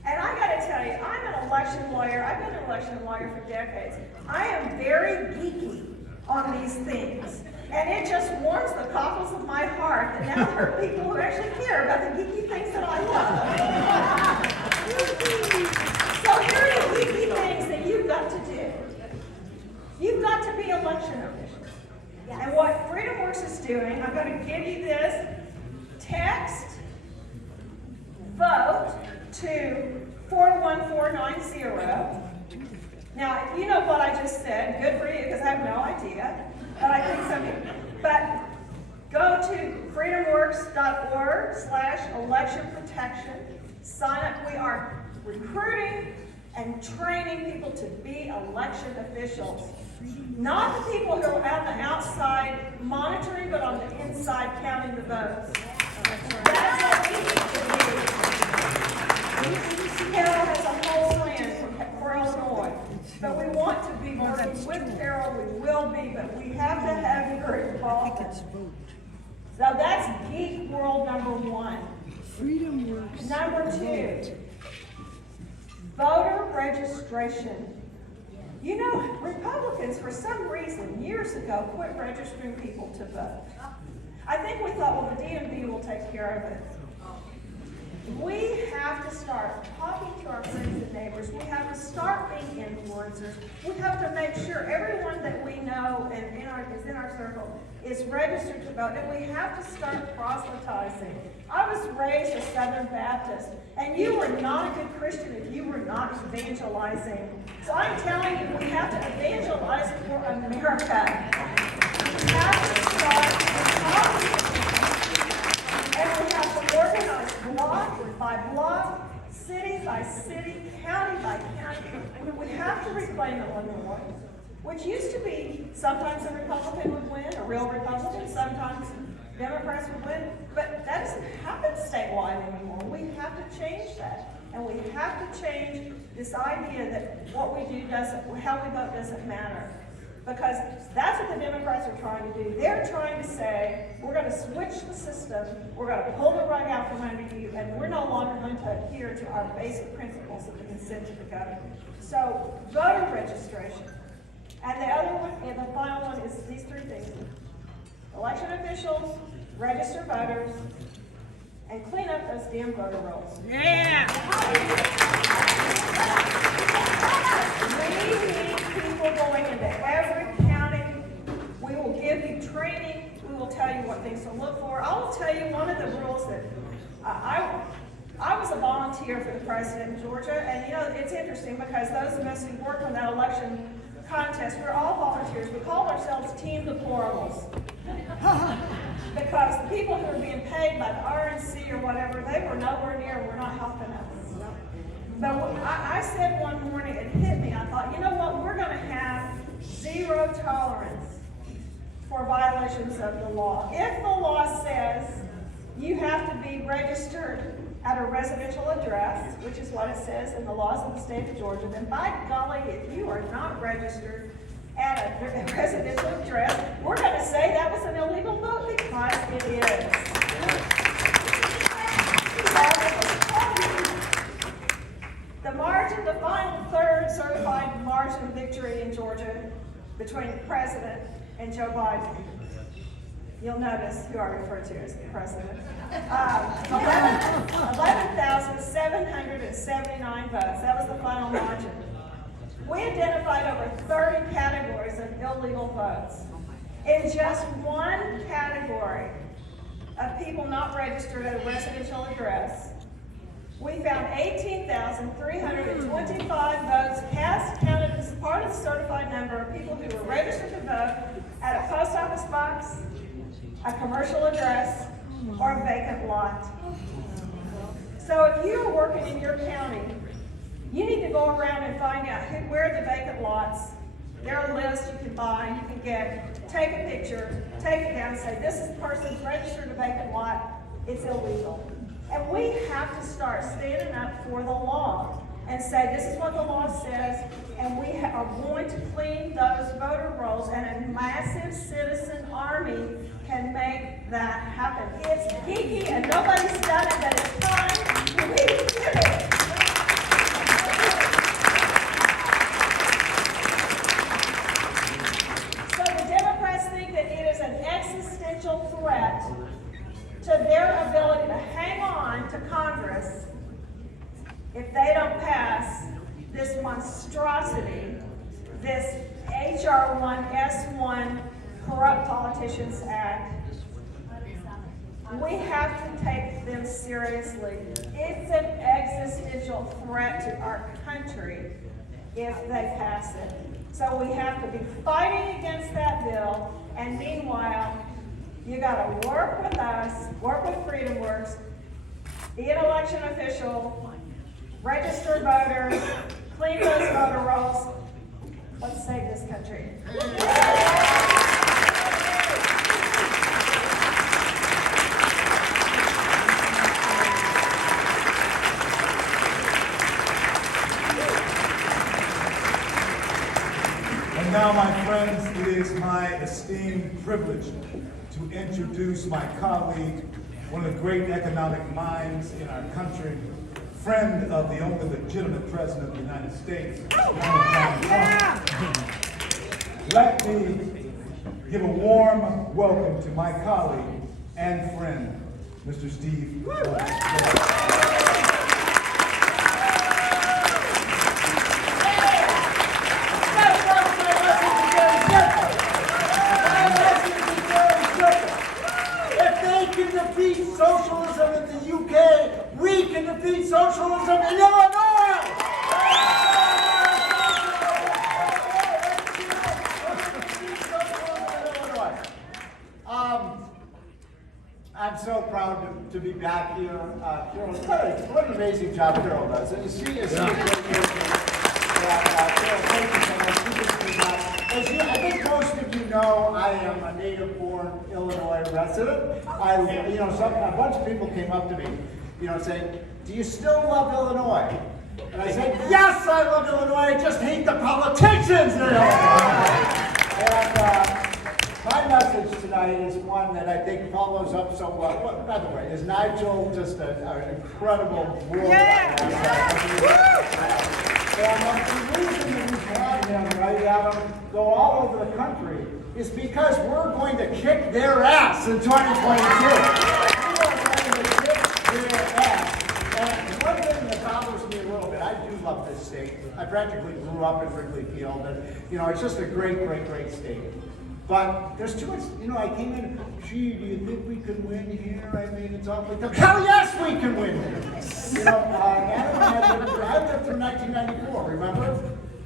And I gotta tell you, I'm an election lawyer. I've been an election lawyer for decades. I am very geeky on these things. And it just warms the cockles of my heart that now there are people who actually care about the geeky things that I love. So here are the geeky things that you've got to do. You've got to be election officials. And what FreedomWorks is doing, I'm going to give you this. Text vote to 41490. Now, you know what I just said. Good for you, because I have no idea. But I think some people. But go to freedomworks.org/election protection. Sign up. We are recruiting and training people to be election officials. Not the people who are on the outside monitoring, but on the inside counting the votes. That's what we need to do. Carol has a whole plan for Illinois. But we want to be working with Carol. We will be, but we have to have your involvement. So that's geek world number one. FreedomWorks. Number two, voter registration. You know, Republicans, for some reason, years ago, quit registering people to vote. I think we thought, well, the DMV will take care of it. We have to start talking to our friends and neighbors. We have to start being influencers. We have to make sure everyone that we know and is in our circle is registered to vote. And we have to start proselytizing. I was raised a Southern Baptist, and you were not a good Christian if you were not evangelizing. So I'm telling you, we have to evangelize for America. We have to start talking. And we have to organize block by block, city by city, county by county. We have to reclaim Illinois, which used to be sometimes a Republican would win, a real Republican, sometimes Democrats would win, but that doesn't happen statewide anymore. We have to change that. And we have to change this idea that what we do how we vote doesn't matter. Because that's what the Democrats are trying to do. They're trying to say, we're going to switch the system, we're going to pull the rug out from under you, and we're no longer going to adhere to our basic principles that we can send to the government. So, voter registration. And the other one, and the final one is these three things. Election officials, register voters, and clean up those damn voter rolls. Yeah! We need people going into every county. We will give you training. We will tell you what things to look for. I will tell you one of the rules that I was a volunteer for the president in Georgia, and you know, it's interesting because those of us who worked on that election contest, we're all volunteers. We called ourselves Team Deplorables. Because the people who were being paid by the RNC or whatever, they were nowhere near, were not helping us. But I said one morning, it hit me, I thought, you know what, we're going to have zero tolerance for violations of the law. If the law says you have to be registered at a residential address, which is what it says in the laws of the state of Georgia, then by golly, if you are not registered at a residential address, we're going to say that was an illegal vote because it is. The margin, the final third certified margin of victory in Georgia between the president and Joe Biden. You'll notice who I refer to as the president. 11,779 votes. That was the final margin. We identified over 30 categories of illegal votes. In just one category of people not registered at a residential address, we found 18,325 votes cast, counted as part of the certified number of people who were registered to vote at a post office box, a commercial address, or a vacant lot. So if you're working in your county, you need to go around and find out where are the vacant lots. There are lists you can buy, you can get, take a picture, take it down, say, this is the person's registered a vacant lot, it's illegal. And we have to start standing up for the law and say, this is what the law says, and we are going to clean those voter rolls, and a massive citizen army can make that happen. It's geeky and nobody's done it, but it's time for we to do it. So the Democrats think that it is an existential threat to their ability to hang on to Congress if they don't pass this monstrosity, this H.R. 1, S1, Corrupt Politicians Act. We have to take them seriously. It's an existential threat to our country if they pass it. So we have to be fighting against that bill, and meanwhile, you gotta work with us, work with FreedomWorks, be an election official, register voters, clean those voter rolls. Let's save this country. And now, my friends, it is my esteemed privilege to introduce my colleague, one of the great economic minds in our country, friend of the only legitimate president of the United States, Donald Trump. Let me give a warm welcome to my colleague and friend, Mr. Steve. Socialism in the UK, we can defeat socialism in Illinois! I'm so proud to be back here. Carol, what an amazing job Carol does. And she is a great person. Carol, thank you so much. I think most of you know, I am a native-born Illinois resident. A bunch of people came up to me, saying, "Do you still love Illinois?" And I said, "Yes, I love Illinois. I just hate the politicians in Illinois." And my message tonight is one that I think follows up so well. By the way, is Nigel just an incredible world? And the reason that we've had him, right, Adam, go all over the country is because we're going to kick their ass in 2022. We are going to kick their ass. And one thing that bothers me a little bit, I do love this state. I practically grew up in Wrigley Field, and it's just a great, great, great state. But there's too much, I came in, gee, do you think we can win here? I mean, it's awfully tough. Hell yes, we can win here. Adam and I lived through 1994, remember?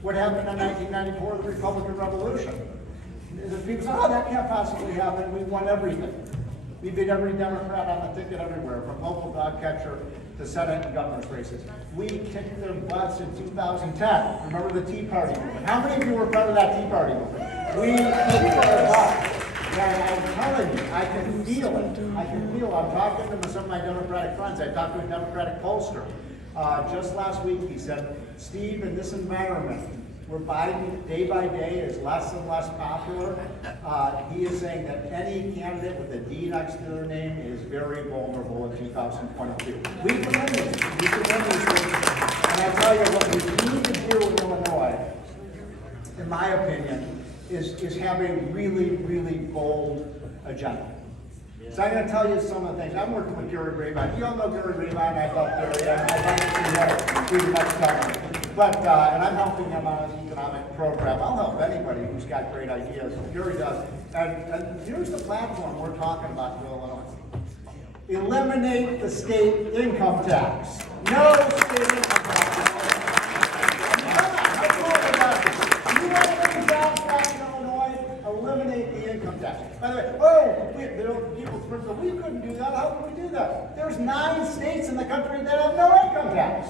What happened in 1994, the Republican Revolution. The people said, oh, that can't possibly happen. We won everything. We beat every Democrat on the ticket everywhere, from local dog catcher to Senate and governor's races. We kicked their butts in 2010. Remember the Tea Party movement? How many of you were part of that Tea Party movement? We kicked their butts. And I'm telling you, I can feel it. I'm talking to some of my Democratic friends. I talked to a Democratic pollster just last week. He said, Steve, in this environment, where Biden, day by day, is less and less popular, he is saying that any candidate with a D next to their name is very vulnerable in 2022. We can win this. We can win these things. And I tell you what we need to do in Illinois, in my opinion, is have a really, really bold agenda. So I'm going to tell you some of the things. I'm working with Gary Rabine. You all know Gary Rabine. I love Gary. I'd like to see much time. But, and I'm helping him on his economic program. I'll help anybody who's got great ideas. Gary does. And here's the platform we're talking about in Illinois. Eliminate the state income tax. No state income tax. You want to bring jobs back in Illinois? Eliminate the income tax. By the way, people think, we couldn't do that. How can we do that? There's 9 states in the country that have no income income tax?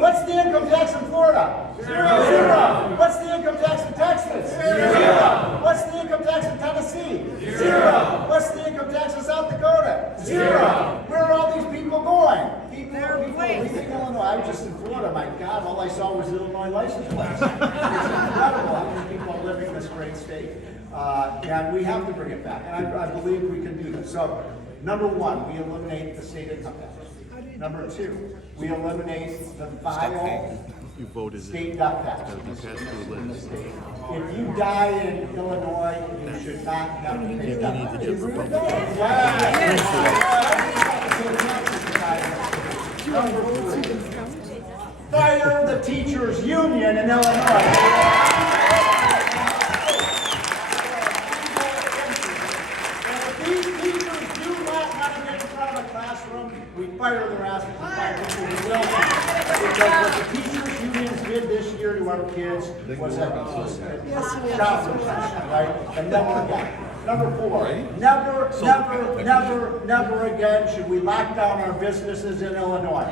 What's the income tax in Florida? Zero. What's the income tax in Texas? Zero. What's the income tax in Tennessee? Zero. What's the income tax in South Dakota? Zero. Where are all these people going? People are leaving Illinois. I was just in Florida. My God, all I saw was Illinois license plates. It's incredible how many people are living in this great state. And we have to bring it back. And I believe we can do this. So, number one, we eliminate the state income tax. Number two, we eliminate the vile state death tax in the state. If you die in Illinois, you should not have to pay death tax. Number three, fire the teachers' union in Illinois. We fire their asses and fire people who will. Because what the teachers' unions did this year to our kids was shocking, right? And never again. Number four, never again should we lock down our businesses in Illinois.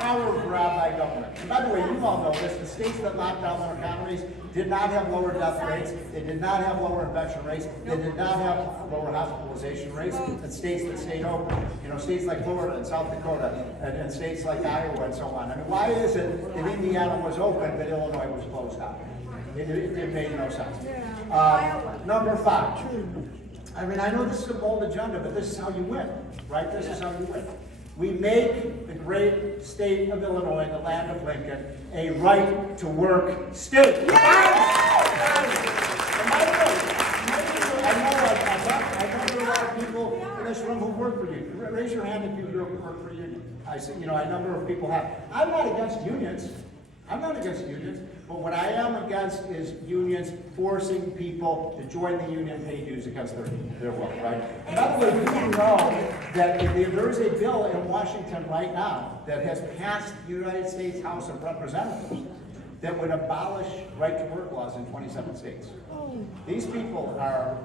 Power grab by government. And by the way, you all know this, the states that locked down their economies did not have lower death rates, they did not have lower infection rates, they did not have lower hospitalization rates than states that stayed open. You know, states like Florida and South Dakota and states like Iowa and so on. I mean, why is it that Indiana was open but Illinois was closed down? It made no sense. Number five. I mean, I know this is a bold agenda, but this is how you win, right? This is how you win. We make the great state of Illinois, the land of Lincoln, a right-to-work state. And by the way, I know there are a lot of people in this room who work for you. Raise your hand if you work for a union. I see, you know, a number of people have. I'm not against unions. But what I am against is unions forcing people to join the union, pay dues against their will, right? And by the way, you know that there is a bill in Washington right now that has passed the United States House of Representatives that would abolish right-to-work laws in 27 states. These people are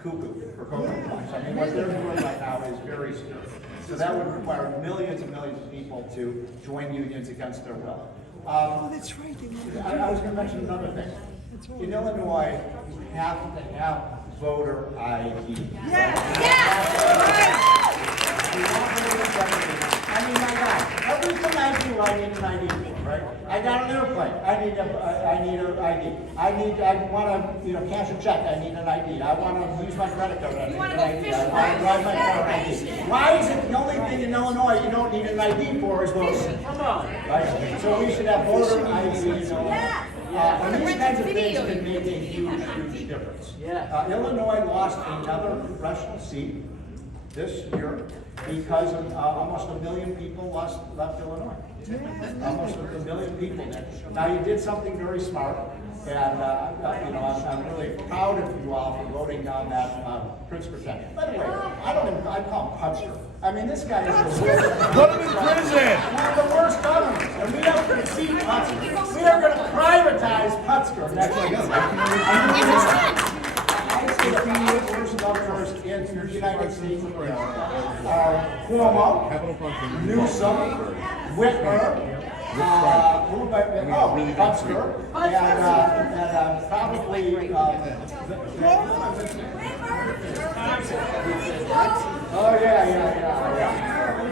cuckoo for Cocoa Puffs. I mean, what they're doing right now is very serious. So that would require millions and millions of people to join unions against their will. That's right. I was going to mention another thing. In Illinois, you have to have voter ID. I mean, my God, everything I do, I need an ID for, right? I got an airplane. I need an ID. I want to, cash a check. I need an ID. I want to use my credit card. I need an ID. I want to drive my car. ID. Why is it the only thing in Illinois you don't need an ID for is voting? Come on. Right? So we should have voter ID in Illinois. And these kinds of things can make a huge difference. Illinois lost another congressional seat this year because of almost 1 million people left Illinois. Almost 1 million people. Now you did something very smart, and I'm really proud of you all for voting down that Prince Pretender. By the way, I call him Putzker. I mean, this guy is the worst. Put him in prison! One of the worst governors, and we don't concede Putzker. We are going to privatize Putzker next year. I say the worst governors in the United States are Cuomo, Newsom, Whitmer, Putzker, and probably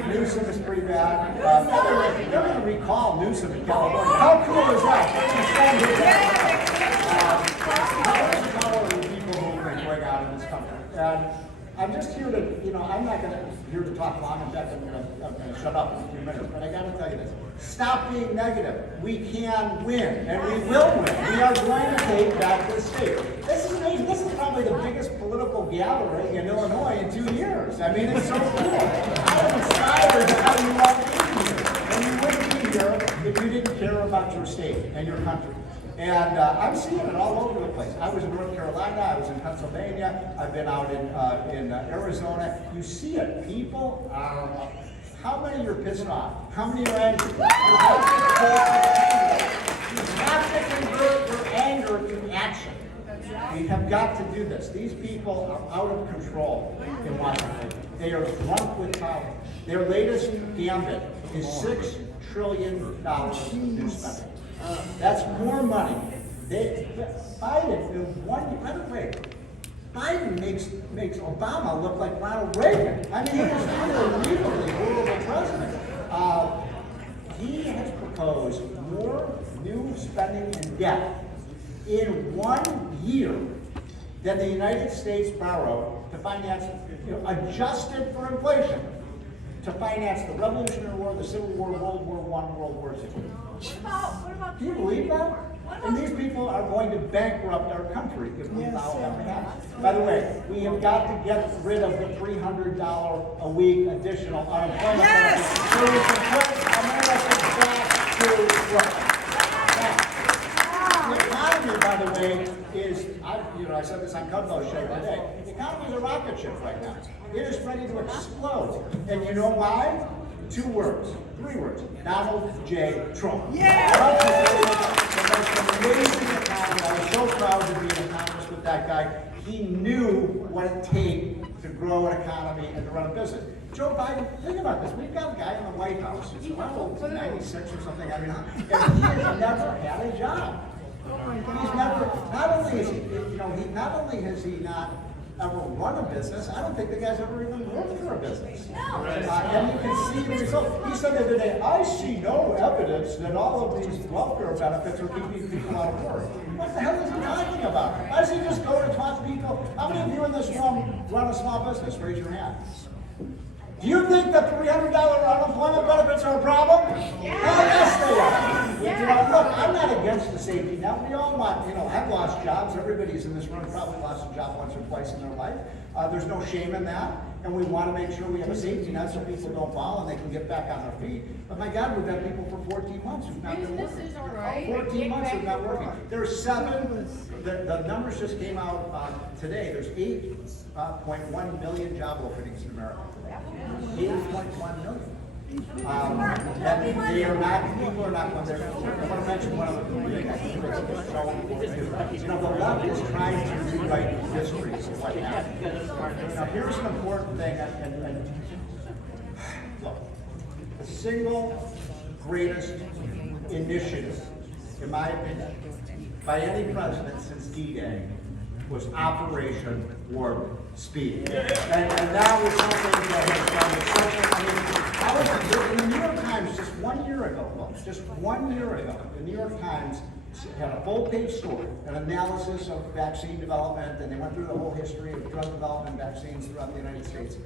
Newsom is pretty bad. They're going to recall Newsom in California. How cool is that? Out in this country. And I'm just here to, I'm not here to talk long. In fact, I'm going to shut up in a few minutes. But I got to tell you this. Stop being negative. We can win, and we will win. We are going to take back this state. This is amazing. This is probably the biggest political gathering in Illinois in 2 years. I mean, it's so cool. I am inspired to how you all came here. And you wouldn't be here if you didn't care about your state and your country. And I'm seeing it all over the place. I was in North Carolina, I was in Pennsylvania, I've been out in Arizona. You see it. People are, how many are pissed off? How many are angry? You have to convert your anger to action. We have got to do this. These people are out of control in Washington. They are drunk with power. Their latest gambit is $6 trillion new spending. That's more money. Biden, in 1 year, by the way, Biden makes Obama look like Ronald Reagan. I mean, he is an unbelievably horrible president. He has proposed more new spending and debt in 1 year than the United States borrowed to finance, adjusted for inflation, to finance the Revolutionary War, the Civil War, World War I, World War II. What about? Do you believe that? And these people are going to bankrupt our country if we allow them to happen. By the way, we have got to get rid of the $300 a week additional unemployment benefit so we can put America back to work. The economy, by the way, is, I said this on Cudlow's show today, the economy is a rocket ship right now. It is ready to explode. And you know why? 2 words, 3 words. Donald J. Trump. Yeah! Trump is the most amazing economy. I was so proud to be in Congress with that guy. He knew what it takes to grow an economy and to run a business. Joe Biden, think about this. We've got a guy in the White House. He's around 96 or something. I mean, and he has never had a job. He's never, not only has he not ever run a business, I don't think the guy's ever even worked for a business. No. And you can see the result. He said the other day, I see no evidence that all of these welfare benefits are keeping people out of work. What the hell is he talking about? Why does he just go to talk to people? How many of you in this room run a small business? Raise your hand. Do you think that $300 unemployment benefits are a problem? Yeah. Oh, yes, they are. Look, I'm not against the safety net. We all want, I've lost jobs. Everybody's in this room probably lost a job once or twice in their life. There's no shame in that. And we want to make sure we have a safety net so people don't fall and they can get back on their feet. But my God, we've had people for 14 months who've not been working. Business is all right. 14 months who've not working. There's 7, the numbers just came out today. There's 8.1 million job openings in America today. 8.1 million. And they are not, people are not going there. I want to mention one other thing. I think it's so important. The left is trying to rewrite history of what happened. Now, here's an important thing. And look, the single greatest initiative, in my opinion, by any president since D-Day was Operation Warp Speed. And that was something that has done such I was in the New York Times just 1 year ago, folks, just 1 year ago, the New York Times had a full-page story, an analysis of vaccine development, and they went through the whole history of drug development vaccines throughout the United States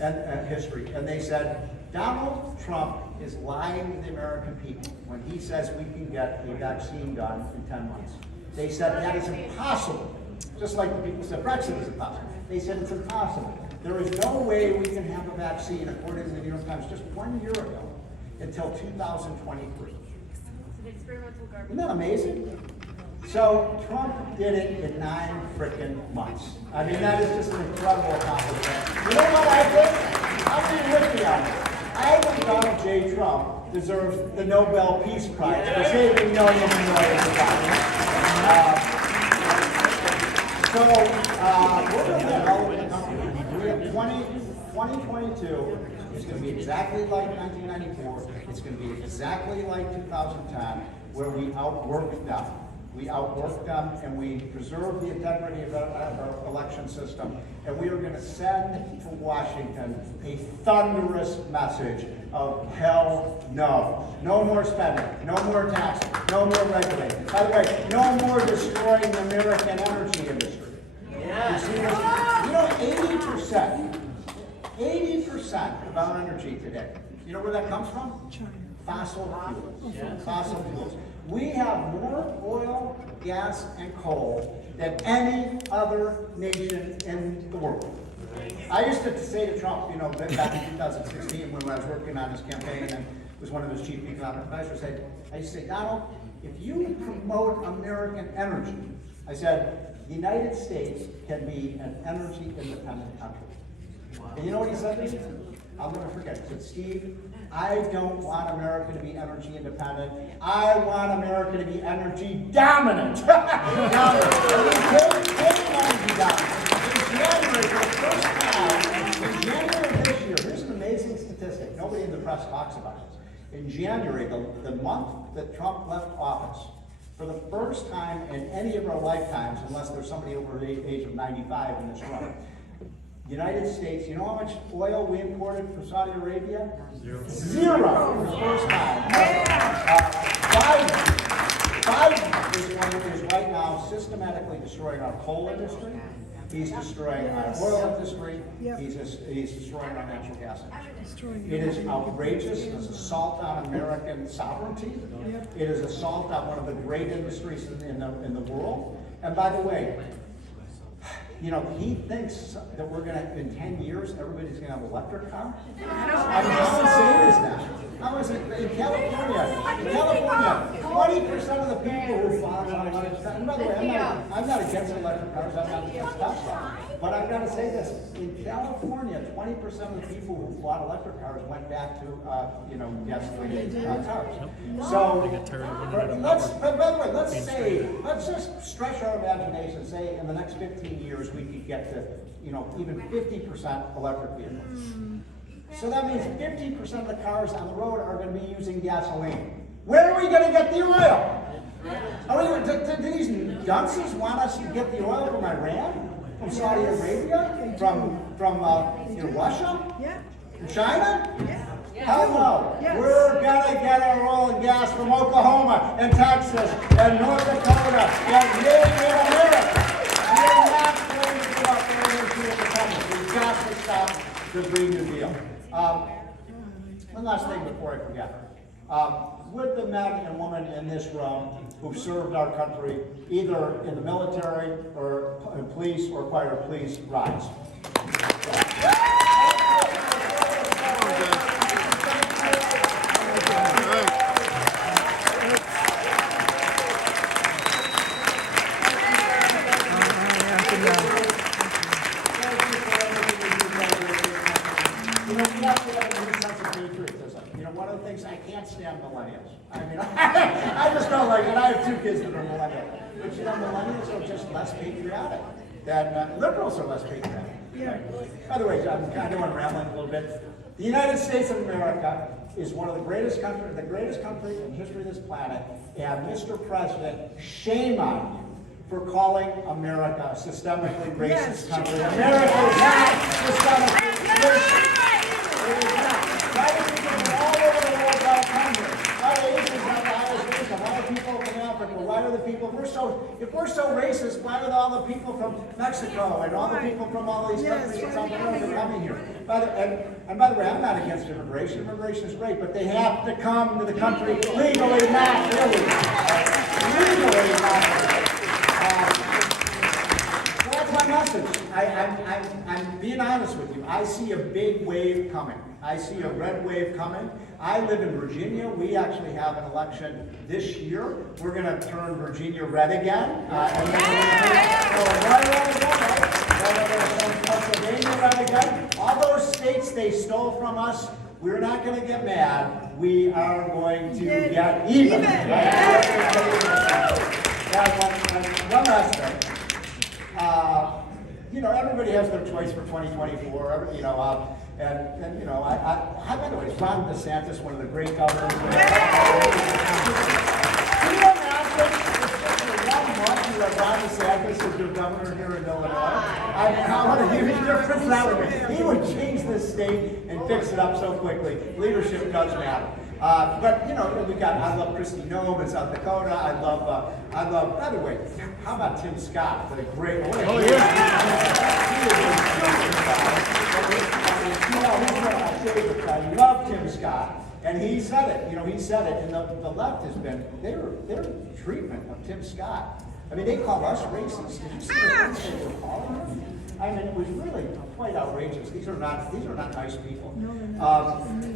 and history. And they said, Donald Trump is lying to the American people when he says we can get a vaccine done in 10 months. They said that is impossible. Just like the people said Brexit is impossible. They said it's impossible. There is no way we can have a vaccine, according to the New York Times, just 1 year ago, until 2023. Isn't that amazing? So Trump did it in 9 frickin' months. I mean, that is just an incredible accomplishment. You know what I think? I'll be with you on this. I think Donald J. Trump deserves the Nobel Peace Prize for saving millions and millions of lives. We're going to have all over the country. We have 2022 is going to be exactly like 1994. It's going to be exactly like 2010, where we outworked them. We outworked them and we preserve the integrity of our election system. And we are going to send to Washington a thunderous message of hell no. No more spending, no more taxes, no more regulating. By the way, no more destroying the American energy industry. You see this? 80% of our energy today, you know where that comes from? Fossil fuels. Fossil fuels. We have more oil, gas, and coal than any other nation in the world. I used to say to Trump, back in 2016 when I was working on his campaign and was one of his chief economic advisors, I used to say, Donald, if you promote American energy, I said, the United States can be an energy independent country. And you know what he said to me? I'll never forget. He said, Steve, I don't want America to be energy independent. I want America to be energy dominant. Now, be done. In January, for the first time, in January of this year, here's an amazing statistic. Nobody in the press talks about this. In January, the month that Trump left office, for the first time in any of our lifetimes, unless there's somebody over the age of 95 in this room, United States, you know how much oil we imported from Saudi Arabia? Zero for the first time. Biden is right now systematically destroying our coal industry. He's destroying our oil industry. He's destroying our natural gas industry. It is outrageous. It's assault on American sovereignty. It is assault on one of the great industries in the world. And by the way, you know, he thinks that we're going to, in 10 years, everybody's going to have an electric car. I mean, how insane is that? How is it in California? 20% of the people who fly on electric cars, and by the way, I'm not against electric cars, I'm not against Tesla. But I've got to say this, in California, 20% of the people who bought electric cars went back to, gasoline cars. So, but by the way, let's just stretch our imagination, say in the next 15 years we could get to, even 50% electric vehicles. So that means 50% of the cars on the road are going to be using gasoline. Where are we going to get the oil? Do these dunces want us to get the oil from Iran? From Saudi Arabia? From Russia? From China? Hell no. We're going to get our oil and gas from Oklahoma and Texas and North Dakota and made in America. We're not going to give up energy independence. We've got to stop the Green New Deal. One last thing before I forget. Would the men and women in this room who've served our country, either in the military or in police or fire, please rise? I can't stand millennials. I mean, I just don't like it. I have two kids that are millennials. But millennials are just less patriotic than liberals are less patriotic. Right? By the way, I'm kind of rambling a little bit. The United States of America is one of the greatest countries in the history of this planet. And Mr. President, shame on you for calling America a systemically racist country. America is not systemically racist. It is not. Why do people from all over the world want to come here? Why do Asians have the highest income? Why do people from Africa? Why are the people, if we're so racist, why are all the people from Mexico and all the people from all these countries in South America coming here? And by the way, I'm not against immigration. Immigration is great, but they have to come to the country legally, not illegally. Legally, not illegally. So that's my message. I'm being honest with you. I see a big wave coming. I see a red wave coming. I live in Virginia. We actually have an election this year. We're going to turn Virginia red again. And then we're going to turn red again, right? Then we're going to turn Pennsylvania red again. All those states they stole from us, we're not going to get mad. We are going to get even. One last thing. Everybody has their choice for 2024. By the way, Ron DeSantis, one of the great governors. Can you imagine if just for 1 month you have Ron DeSantis as your governor here in Illinois? What a huge difference that would be. He would change this state and fix it up so quickly. Leadership does matter. I love Kristi Noem in South Dakota. I love, by the way, how about Tim Scott? What a great, he's my favorite guy. I love Tim Scott. And he said it, and the left has been, their treatment of Tim Scott. I mean, they call us racist. Did you see the things they were calling us? I mean, it was really quite outrageous. These are not nice people.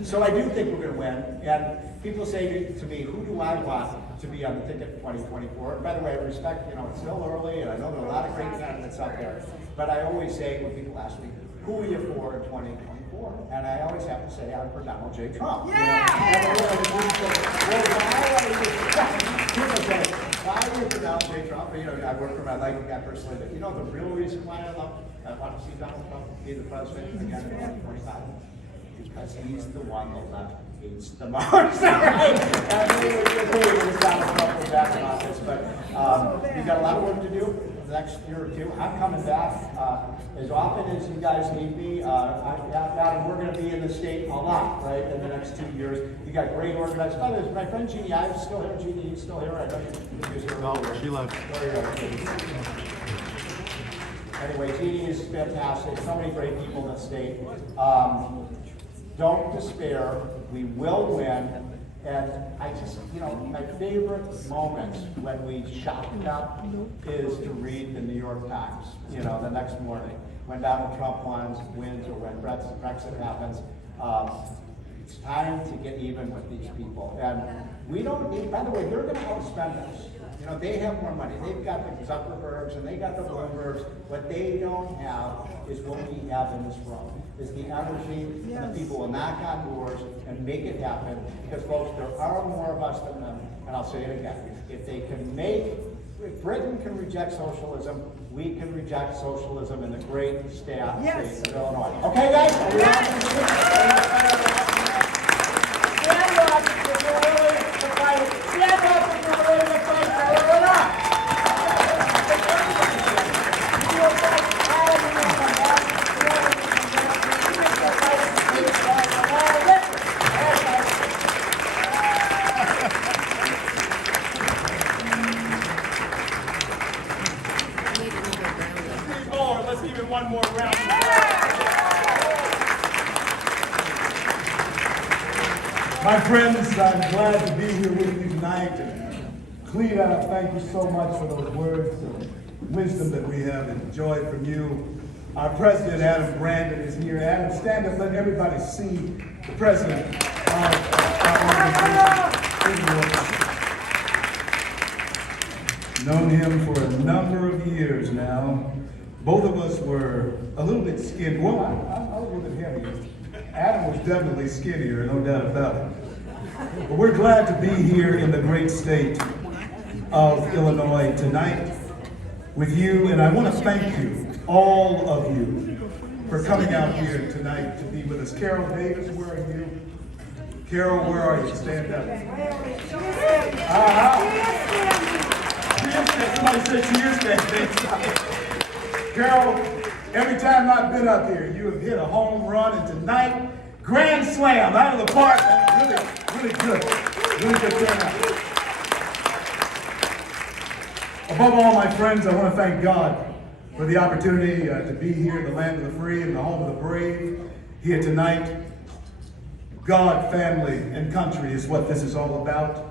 So I do think we're going to win. And people say to me, who do I want to be on the ticket in 2024? And by the way, I respect, it's still early, and I know there are a lot of great candidates out there. But I always say, when people ask me, who are you for in 2024? And I always have to say, I'm for Donald J. Trump. 5 years from now, Jay Trump, you know, I work for my life guy personally, but you know the real reason why I want to see Donald Trump be the president again in 2025? Because he's the one the left hates the most. Right? And they would get paid when Donald Trump was back in office, but we've got a lot of work to do the next year or two. I'm coming back as often as you guys need me. Adam, we're going to be in the state a lot, right, in the next 2 years. You got great organized. By the way, my friend Jeannie Ives still here. Jeannie, you still here? I know you here. No, she left. Anyway, Jeannie is fantastic. So many great people in the state. Don't despair. We will win. And I just, you know, my favorite moments when we shocked up is to read the New York Times, you know, the next morning. When Donald Trump wins or when Brexit happens. It's time to get even with these people. And we don't need, by the way, they're going to outspend us. You know, they have more money. They've got the Zuckerbergs and they got the Bloombergs. What they don't have is what we have in this room, is the energy, and the people will knock on doors and make it happen. Because folks, there are more of us than them. And I'll say it again. If they can make, if Britain can reject socialism, we can reject socialism in the great state of Illinois. Okay, guys? Stand up if you're willing to fight. Stand up if you're willing to fight for Illinois. You will fight Adam and Illinois. Let's give it one more round. My friends, I'm glad to be here with you tonight. And Cleta, thank you so much for those words of wisdom that we have enjoyed from you. Our president, Adam Brandon, is here. Adam, stand up, let everybody see the president of our organization. Known him for a number of years now. Both of us were a little bit skinny. Well, I'm a little bit heavier. Adam was definitely skinnier, no doubt about it. But we're glad to be here in the great state of Illinois tonight with you, and I want to thank you, all of you, for coming out here tonight to be with us. Carol Davis, where are you? Carol, where are you? Stand up. Somebody said she is standing. Carol, every time I've been up here, you have hit a home run, and tonight, grand slam out of the park. Really good. Really good turnout. Above all, my friends, I want to thank God for the opportunity to be here in the land of the free and the home of the brave here tonight. God, family, and country is what this is all about.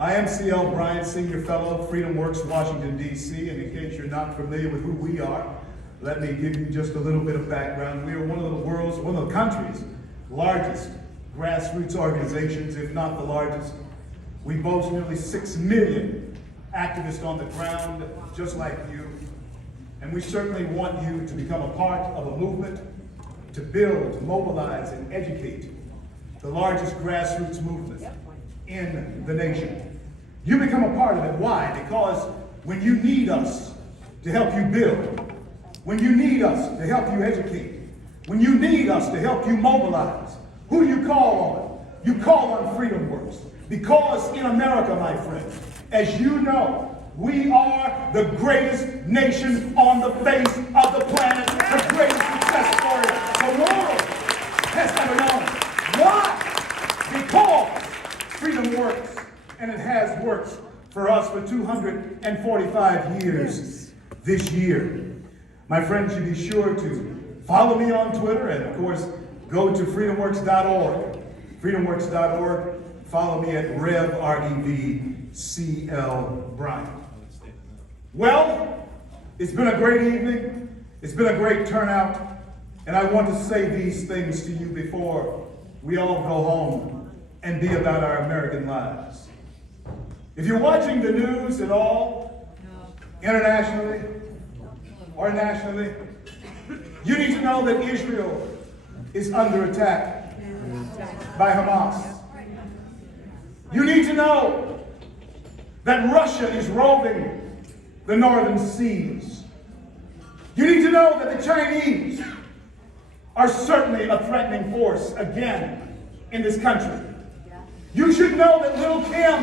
I am C.L. Bryant, Senior Fellow, FreedomWorks, Washington, D.C., and in case you're not familiar with who we are, let me give you just a little bit of background. We are one of the country's largest grassroots organizations, if not the largest. We boast nearly 6 million activists on the ground, just like you, and we certainly want you to become a part of a movement to build, mobilize, and educate the largest grassroots movement in the nation. You become a part of it. Why? Because when you need us to help you build, when you need us to help you educate, when you need us to help you mobilize, who do you call on? You call on FreedomWorks. Because in America, my friends, as you know, we are the greatest nation on the face of the planet, the greatest success story the world has ever known. Why? Because freedom works, and it has worked for us for 245 years this year. My friends, you be sure to follow me on Twitter, and of course, go to freedomworks.org. Freedomworks.org. Follow me at Rev REVCL Bryant. Well, it's been a great evening. It's been a great turnout, and I want to say these things to you before we all go home and be about our American lives. If you're watching the news at all, internationally or nationally, you need to know that Israel is under attack by Hamas. You need to know that Russia is roving the northern seas. You need to know that the Chinese are certainly a threatening force again in this country. You should know that little Kim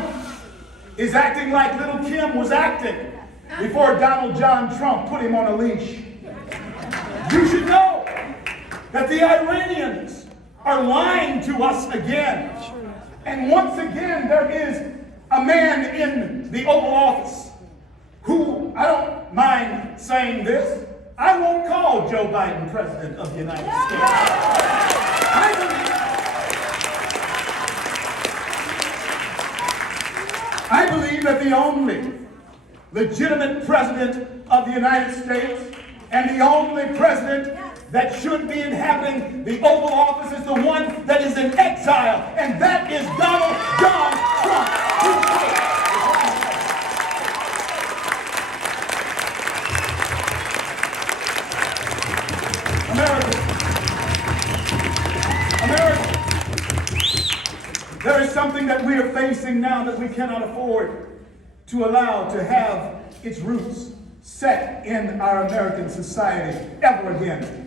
is acting like little Kim was acting before Donald John Trump put him on a leash. You should know that the Iranians are lying to us again. And once again, there is a man in the Oval Office who, I don't mind saying this, I won't call Joe Biden President of the United States. I believe that the only legitimate president of the United States and the only president that should be inhabiting the Oval Office is the one that is in exile, and that is Donald John Trump. America, there is something that we are facing now that we cannot afford to allow to have its roots set in our American society ever again.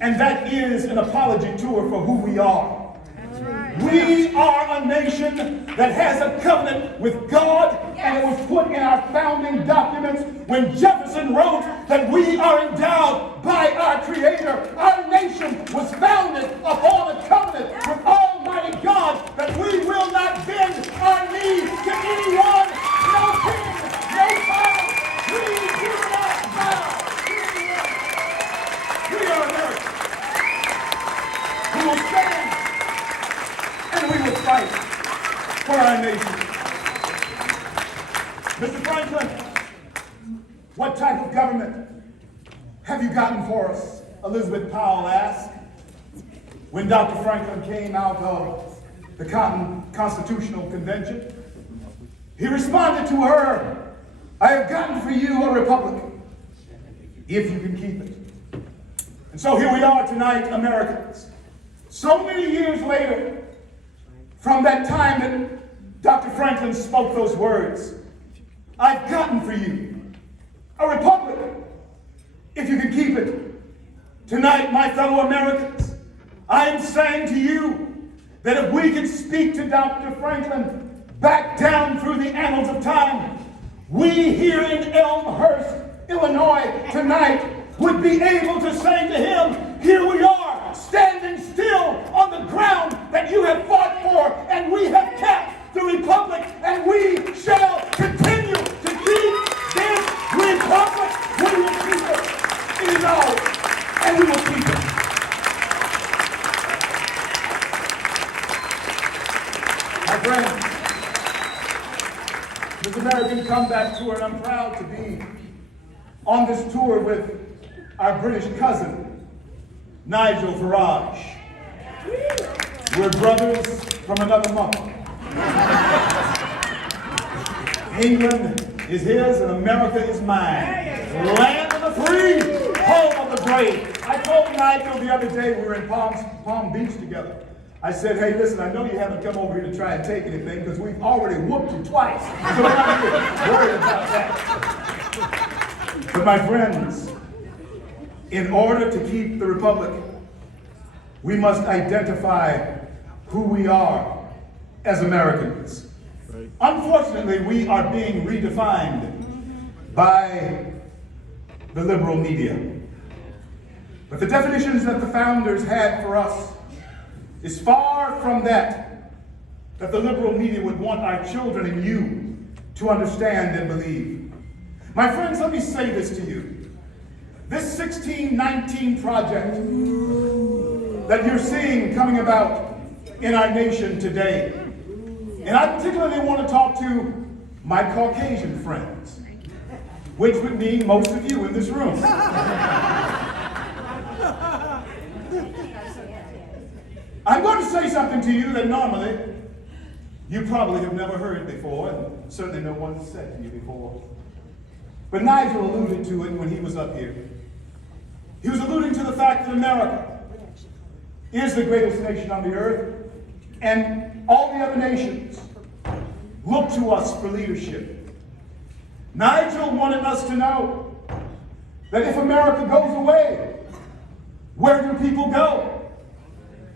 And that is an apology tour for who we are. We are a nation that has a covenant with God, and it was put in our founding documents when Jefferson wrote that we are endowed by our Creator. Our nation was founded upon a covenant with Almighty God that we will not bend our knee to anyone, no king, no title. We do not bow to anyone. We are Americans. We will stand and we will fight for our nation. Mr. Franklin, what type of government have you gotten for us? Elizabeth Powell asked when Dr. Franklin came out of the Constitutional Convention. He responded to her, I have gotten for you a republic, if you can keep it. And so here we are tonight, Americans. So many years later, from that time that Dr. Franklin spoke those words, I've gotten for you a republic, if you can keep it. Tonight, my fellow Americans, I am saying to you that if we could speak to Dr. Franklin back down through the annals of time, we here in Elmhurst, Illinois, tonight would be able to say to him, here we are, standing still on the ground that you have fought for, and we have kept the republic, and we shall continue to keep this republic. We will keep it. It is ours, and we will keep it. My friends, this American comeback tour, and I'm proud to be on this tour with our British cousin, Nigel Farage. We're brothers from another mother. England is his and America is mine. Land of the free, home of the brave. I told Nigel the other day, we were in Palm Beach together. I said, hey, listen, I know you haven't come over here to try and take anything because we've already whooped you twice. So we're not even worried about that. But my friends, in order to keep the republic, we must identify who we are as Americans. Right. Unfortunately, we are being redefined by the liberal media. But the definitions that the founders had for us is far from that the liberal media would want our children and you to understand and believe. My friends, let me say this to you. This 1619 project that you're seeing coming about in our nation today, and I particularly want to talk to my Caucasian friends, which would mean most of you in this room. I'm going to say something to you that normally you probably have never heard before, and certainly no one said to you before. But Nigel alluded to it when he was up here. He was alluding to the fact that America is the greatest nation on the earth, and all the other nations look to us for leadership. Nigel wanted us to know that if America goes away, where do people go?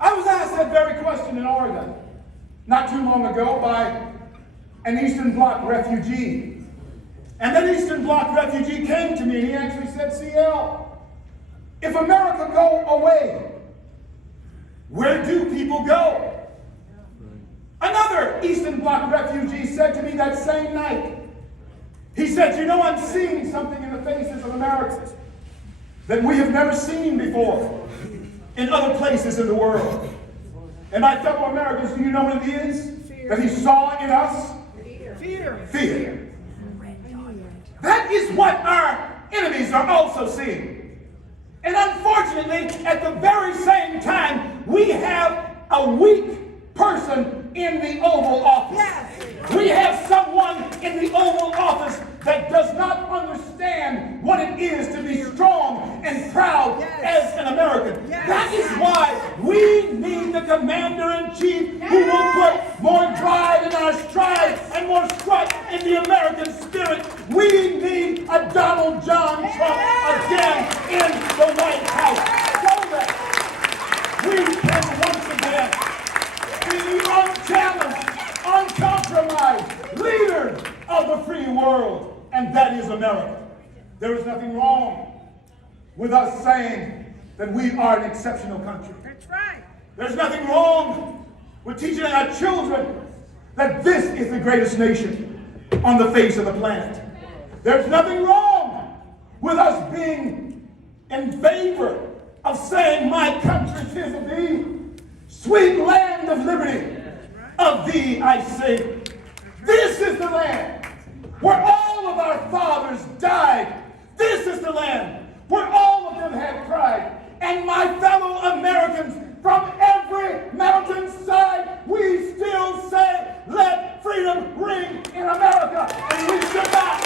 I was asked that very question in Oregon not too long ago by an Eastern Bloc refugee. And that Eastern Bloc refugee came to me and he actually said, CL, if America go away, where do people go? Another Eastern Bloc refugee said to me that same night, he said, you know, I'm seeing something in the faces of Americans that we have never seen before in other places in the world. And my fellow Americans, do you know what it is that he saw in us? Fear. That is what our enemies are also seeing. And unfortunately, at the very same time, we have a weak person in the Oval Office. We have someone in the Oval Office that does not understand what it is to be strong and proud as an American. That is why we need the commander-in-chief who will put more drive in our stride and more strut in the American spirit. We need a Donald John Trump again in the White House so that we can once again be the unchallenged, uncompromised leader of the free world. And that is America. There is nothing wrong with us saying that we are an exceptional country. That's right. There's nothing wrong with teaching our children that this is the greatest nation on the face of the planet. There's nothing wrong with us being in favor of saying, my country tis of thee, sweet land of liberty, of thee I sing. This is the land where all of our fathers died. This is the land where all of them had pride. And my fellow Americans, from every mountainside, we still say, let freedom ring in America. And we should not.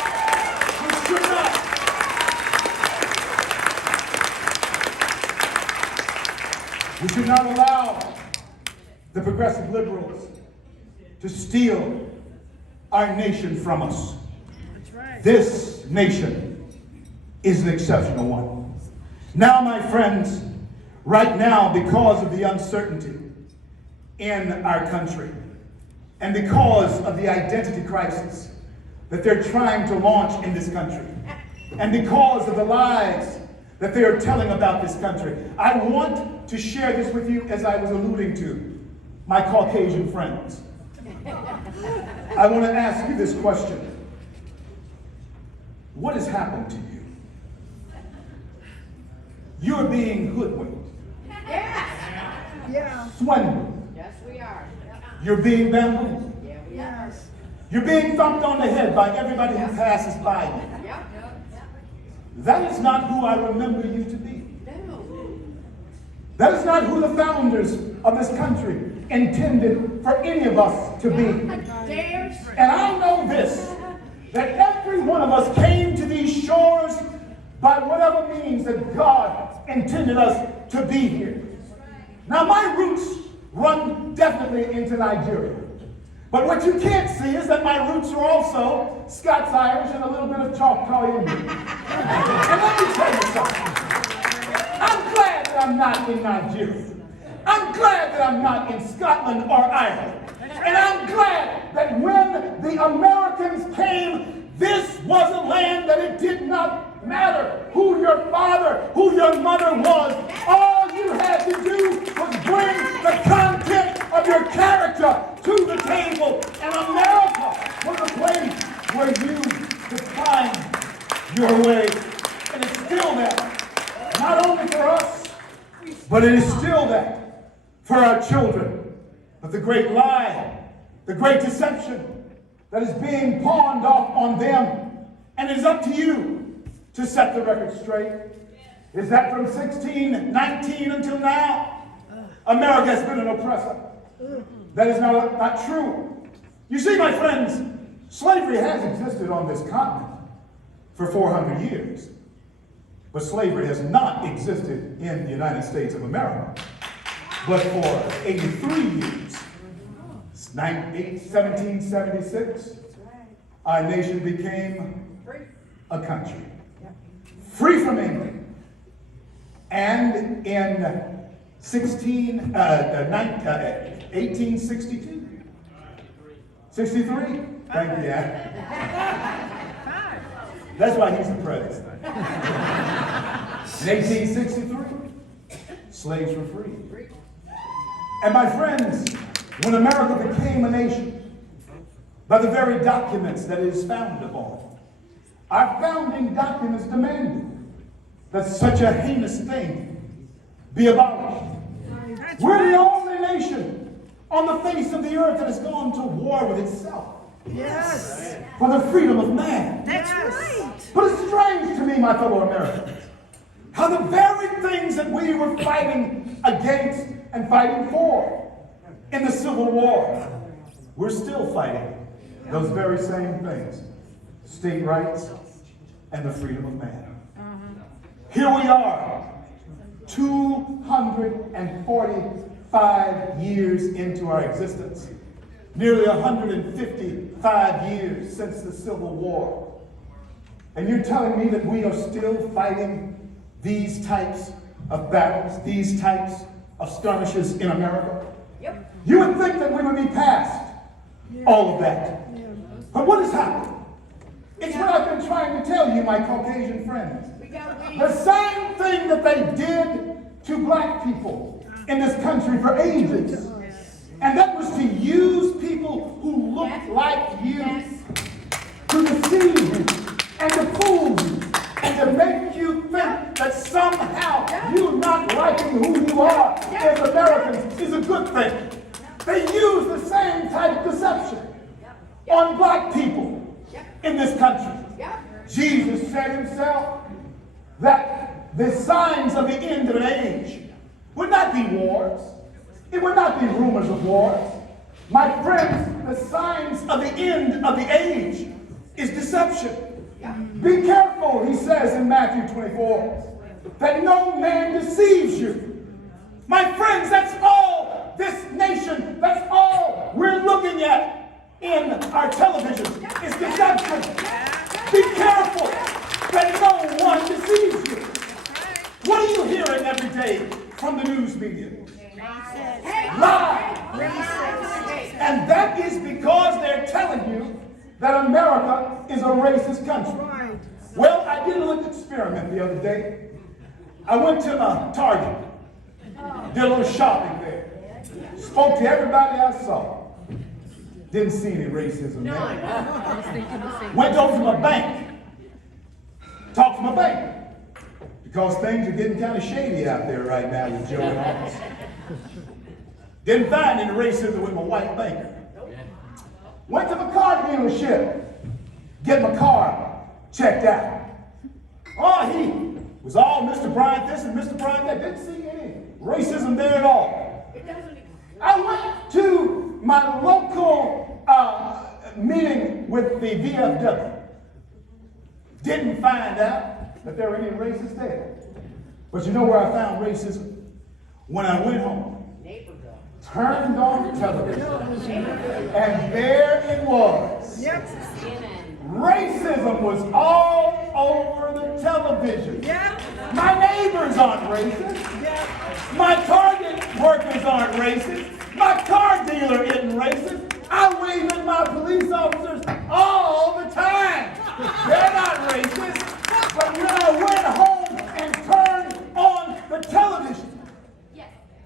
We should not allow the progressive liberals to steal our nation from us. This nation is an exceptional one. Now, my friends, right now, because of the uncertainty in our country and because of the identity crisis that they're trying to launch in this country and because of the lies that they are telling about this country, I want to share this with you as I was alluding to my Caucasian friends. I want to ask you this question. What has happened to you? You're being hoodwinked. Swindled. Yes, we are. You're being bamboozled. Yeah, we are. You're being thumped on the head by everybody who passes by you. Yep. That is not who I remember you to be. No. That is not who the founders of this country intended for any of us to be. And I know this, that every one of us came to these shores by whatever means that God intended us to be here. Now, my roots run definitely into Nigeria. But what you can't see is that my roots are also Scots-Irish and a little bit of Choctaw Indian. And let me tell you something. I'm glad that I'm not in Nigeria. I'm glad that I'm not in Scotland or Ireland. And I'm glad that when the Americans came, this was a land that it did not matter who your father, who your mother was. All you had to do was bring the content of your character to the table. And America was a place where you could find your way. And it's still that. Not only for us, but it is still that for our children. But the great lie, the great deception that is being pawned off on them, and it is up to you to set the record straight, is that from 1619 until now, America has been an oppressor. That is not true. You see, my friends, slavery has existed on this continent for 400 years. But slavery has not existed in the United States of America, but for 83 years. 1776, our nation became a country, free from England. And in 1862, 63, thank you, Dad. That's why he's the president. In 1863, slaves were free. And my friends, when America became a nation, by the very documents that it is founded upon, our founding documents demanded that such a heinous thing be abolished. We're the only nation on the face of the earth that has gone to war with itself. Yes. For the freedom of man. That's right. But it's strange to me, my fellow Americans, how the very things that we were fighting against and fighting for in the Civil War, we're still fighting those very same things. State rights and the freedom of man. Here we are, 245 years into our existence, nearly 155 years since the Civil War. And you're telling me that we are still fighting these types of battles, these types of skirmishes in America? Yep. You would think that we would be past all of that. But what has happened? It's what I've been trying to tell you, my Caucasian friends. The same thing that they did to black people in this country for ages. And that was to use people who looked like you to deceive you and to fool you and to make you think that somehow you not liking who you are as Americans is a good thing. They use the same type of deception on black people in this country. Jesus said himself that the signs of the end of an age would not be wars. It would not be rumors of wars. My friends, the signs of the end of the age is deception. Be careful, he says in Matthew 24, that no man deceives you. My friends, that's all this nation, that's all we're looking at in our television is deception. Be careful that no one deceives you. What are you hearing every day from the news media? Lies. And that is because they're telling you that America is a racist country. Well, I did a little experiment the other day. I went to Target, did a little shopping there, spoke to everybody I saw. Didn't see any racism there. Went over to my bank, talked to my bank, because things are getting kind of shady out there right now with Joe in office. Didn't find any racism with my white banker. Went to the car dealership, get my car checked out. Oh, he was all Mr. Bryant this and Mr. Bryant that. Didn't see any racism there at all. I went to my local meeting with the VFW. Didn't find out that there were any racists there. But you know where I found racism? When I went home, turned on the television, and there it was. Racism was all over the television. My neighbors aren't racist. My Target workers aren't racist. My car dealer isn't racist. I wave at my police officers all the time. They're not racist. But when I went home and turned on the television,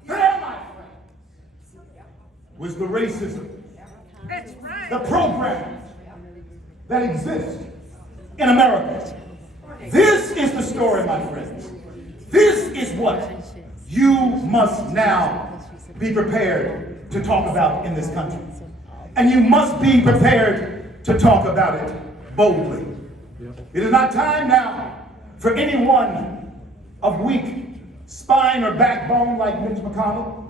there, my friends, was the racism. That's right. The programs that exist in America. This is the story, my friends. This is what you must now be prepared to talk about in this country. And you must be prepared to talk about it boldly. It is not time now for anyone of weak spine or backbone like Mitch McConnell.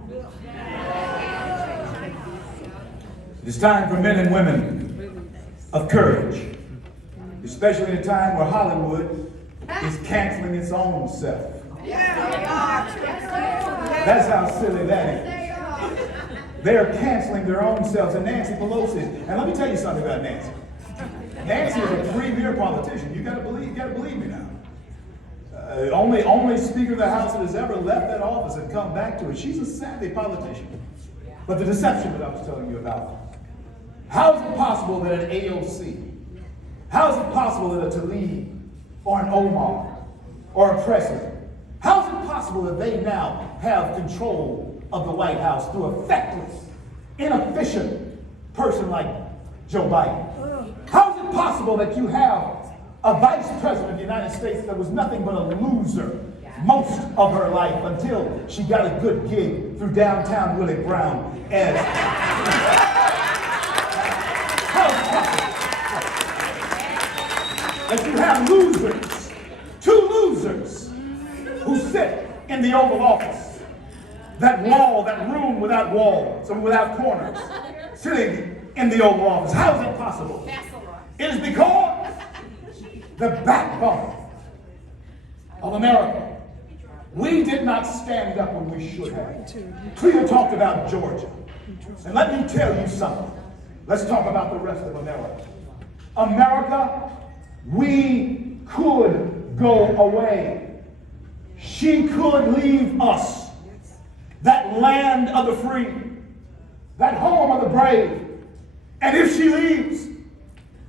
It is time for men and women of courage, especially in a time where Hollywood is canceling its own self. That's how silly that is. They're canceling their own selves, and Nancy Pelosi. And let me tell you something about Nancy. Nancy is a premier politician. You gotta believe me now. Only Speaker of the House that has ever left that office and come back to it. She's a savvy politician. But the deception that I was telling you about. How is it possible that an AOC, how is it possible that a Tlaib or an Omar or a President, how is it possible that they now have control of the White House through a feckless, inefficient person like Joe Biden? How is it possible that you have a vice president of the United States that was nothing but a loser most of her life until she got a good gig through downtown Willie Brown as how is it possible that you have losers, two losers who sit in the Oval Office, that wall, that room without walls and without corners, sitting in the Oval Office? How is it possible? It is because the backbone of America, we did not stand up when we should have. Cleo talked about Georgia. And let me tell you something. Let's talk about the rest of America. America, we could go away. She could leave us. That land of the free, that home of the brave. And if she leaves,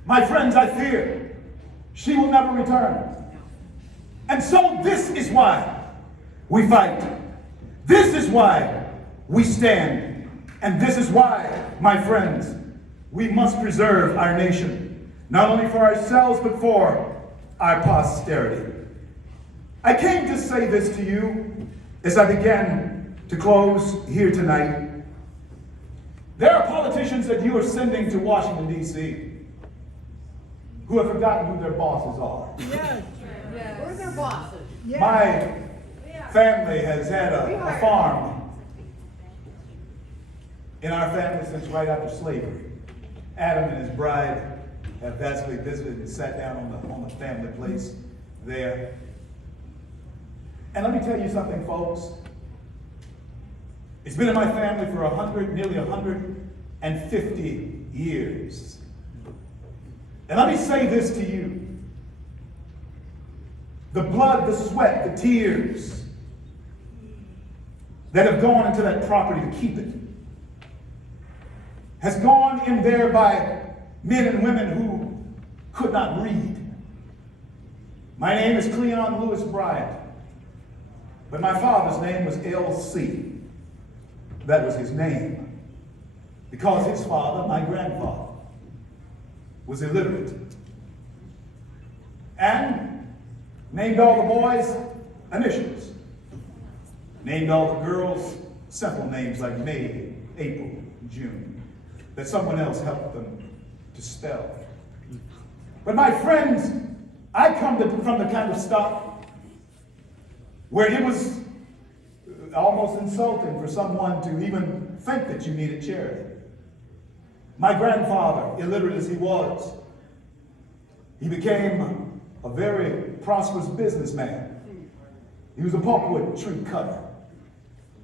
my friends, I fear she will never return. And so this is why we fight. This is why we stand. And this is why, my friends, we must preserve our nation, not only for ourselves, but for our posterity. I came to say this to you as I began to close here tonight. There are politicians that you are sending to Washington, D.C. who have forgotten who their bosses are. Yes. We're their bosses. Yes. My family has had a farm in our family since right after slavery. Adam and his bride have basically visited and sat down on the family place there. And let me tell you something, folks. It's been in my family for nearly 150 years. And let me say this to you. The blood, the sweat, the tears that have gone into that property to keep it has gone in there by men and women who could not read. My name is Cleon Lewis Bryant, but my father's name was L.C. That was his name because his father, my grandfather, was illiterate and named all the boys initials, named all the girls simple names like May, April, June, that someone else helped them to spell. But my friends, I come from the kind of stock where it was almost insulting for someone to even think that you needed charity. My grandfather, illiterate as he was, he became a very prosperous businessman. He was a pulpwood tree cutter.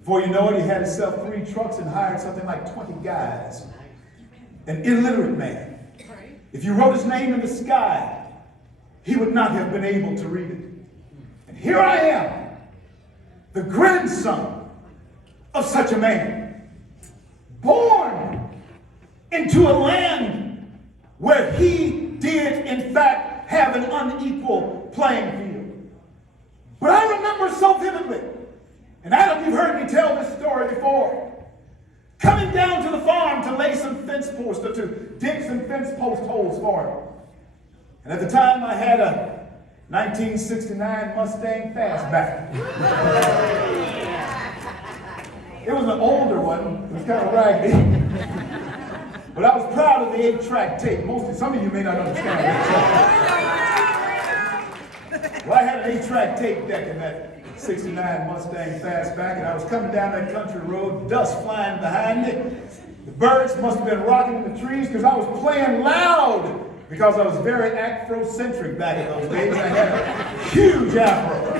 Before you know it, he had himself 3 trucks and hired something like 20 guys. An illiterate man. If you wrote his name in the sky, he would not have been able to read it. And here I am, the grandson of such a man, born into a land where he did, in fact, have an unequal playing field. But I remember so vividly, and Adam, you've heard me tell this story before, coming down to the farm to lay some fence posts, or to dig some fence post holes for him. And at the time, I had a 1969 Mustang Fastback. It was an older one. It was kind of raggedy. But I was proud of the 8-track tape. Some of you may not understand that. Well, I had an 8-track tape deck in that 69 Mustang Fastback, and I was coming down that country road, dust flying behind me. The birds must have been rocking in the trees because I was playing loud, because I was very Afrocentric back in those days. I had a huge afro.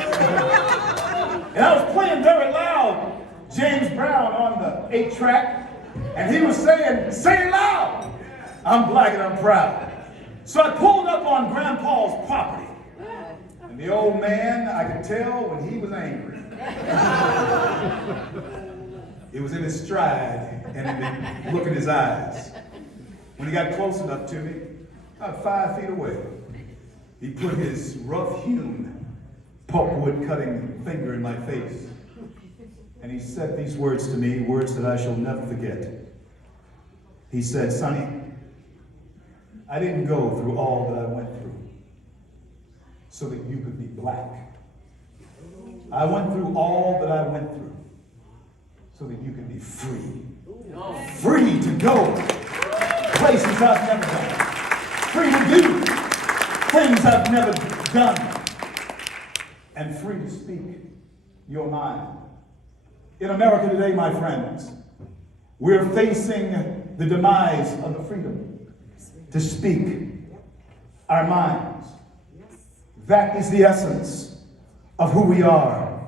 And I was playing very loud James Brown on the 8-track. And he was saying, say it loud, I'm black and I'm proud. So I pulled up on Grandpa's property. And the old man, I could tell when he was angry. It was in his stride and in the look in his eyes. When he got close enough to me, about 5 feet away, he put his rough-hewn pulpwood cutting finger in my face. And he said these words to me, words that I shall never forget. He said, Sonny, I didn't go through all that I went through so that you could be black. I went through all that I went through so that you could be free. Free to go places I've never gone. Free to do things I've never done. And free to speak your mind. In America today, my friends, we're facing the demise of the freedom to speak our minds. That is the essence of who we are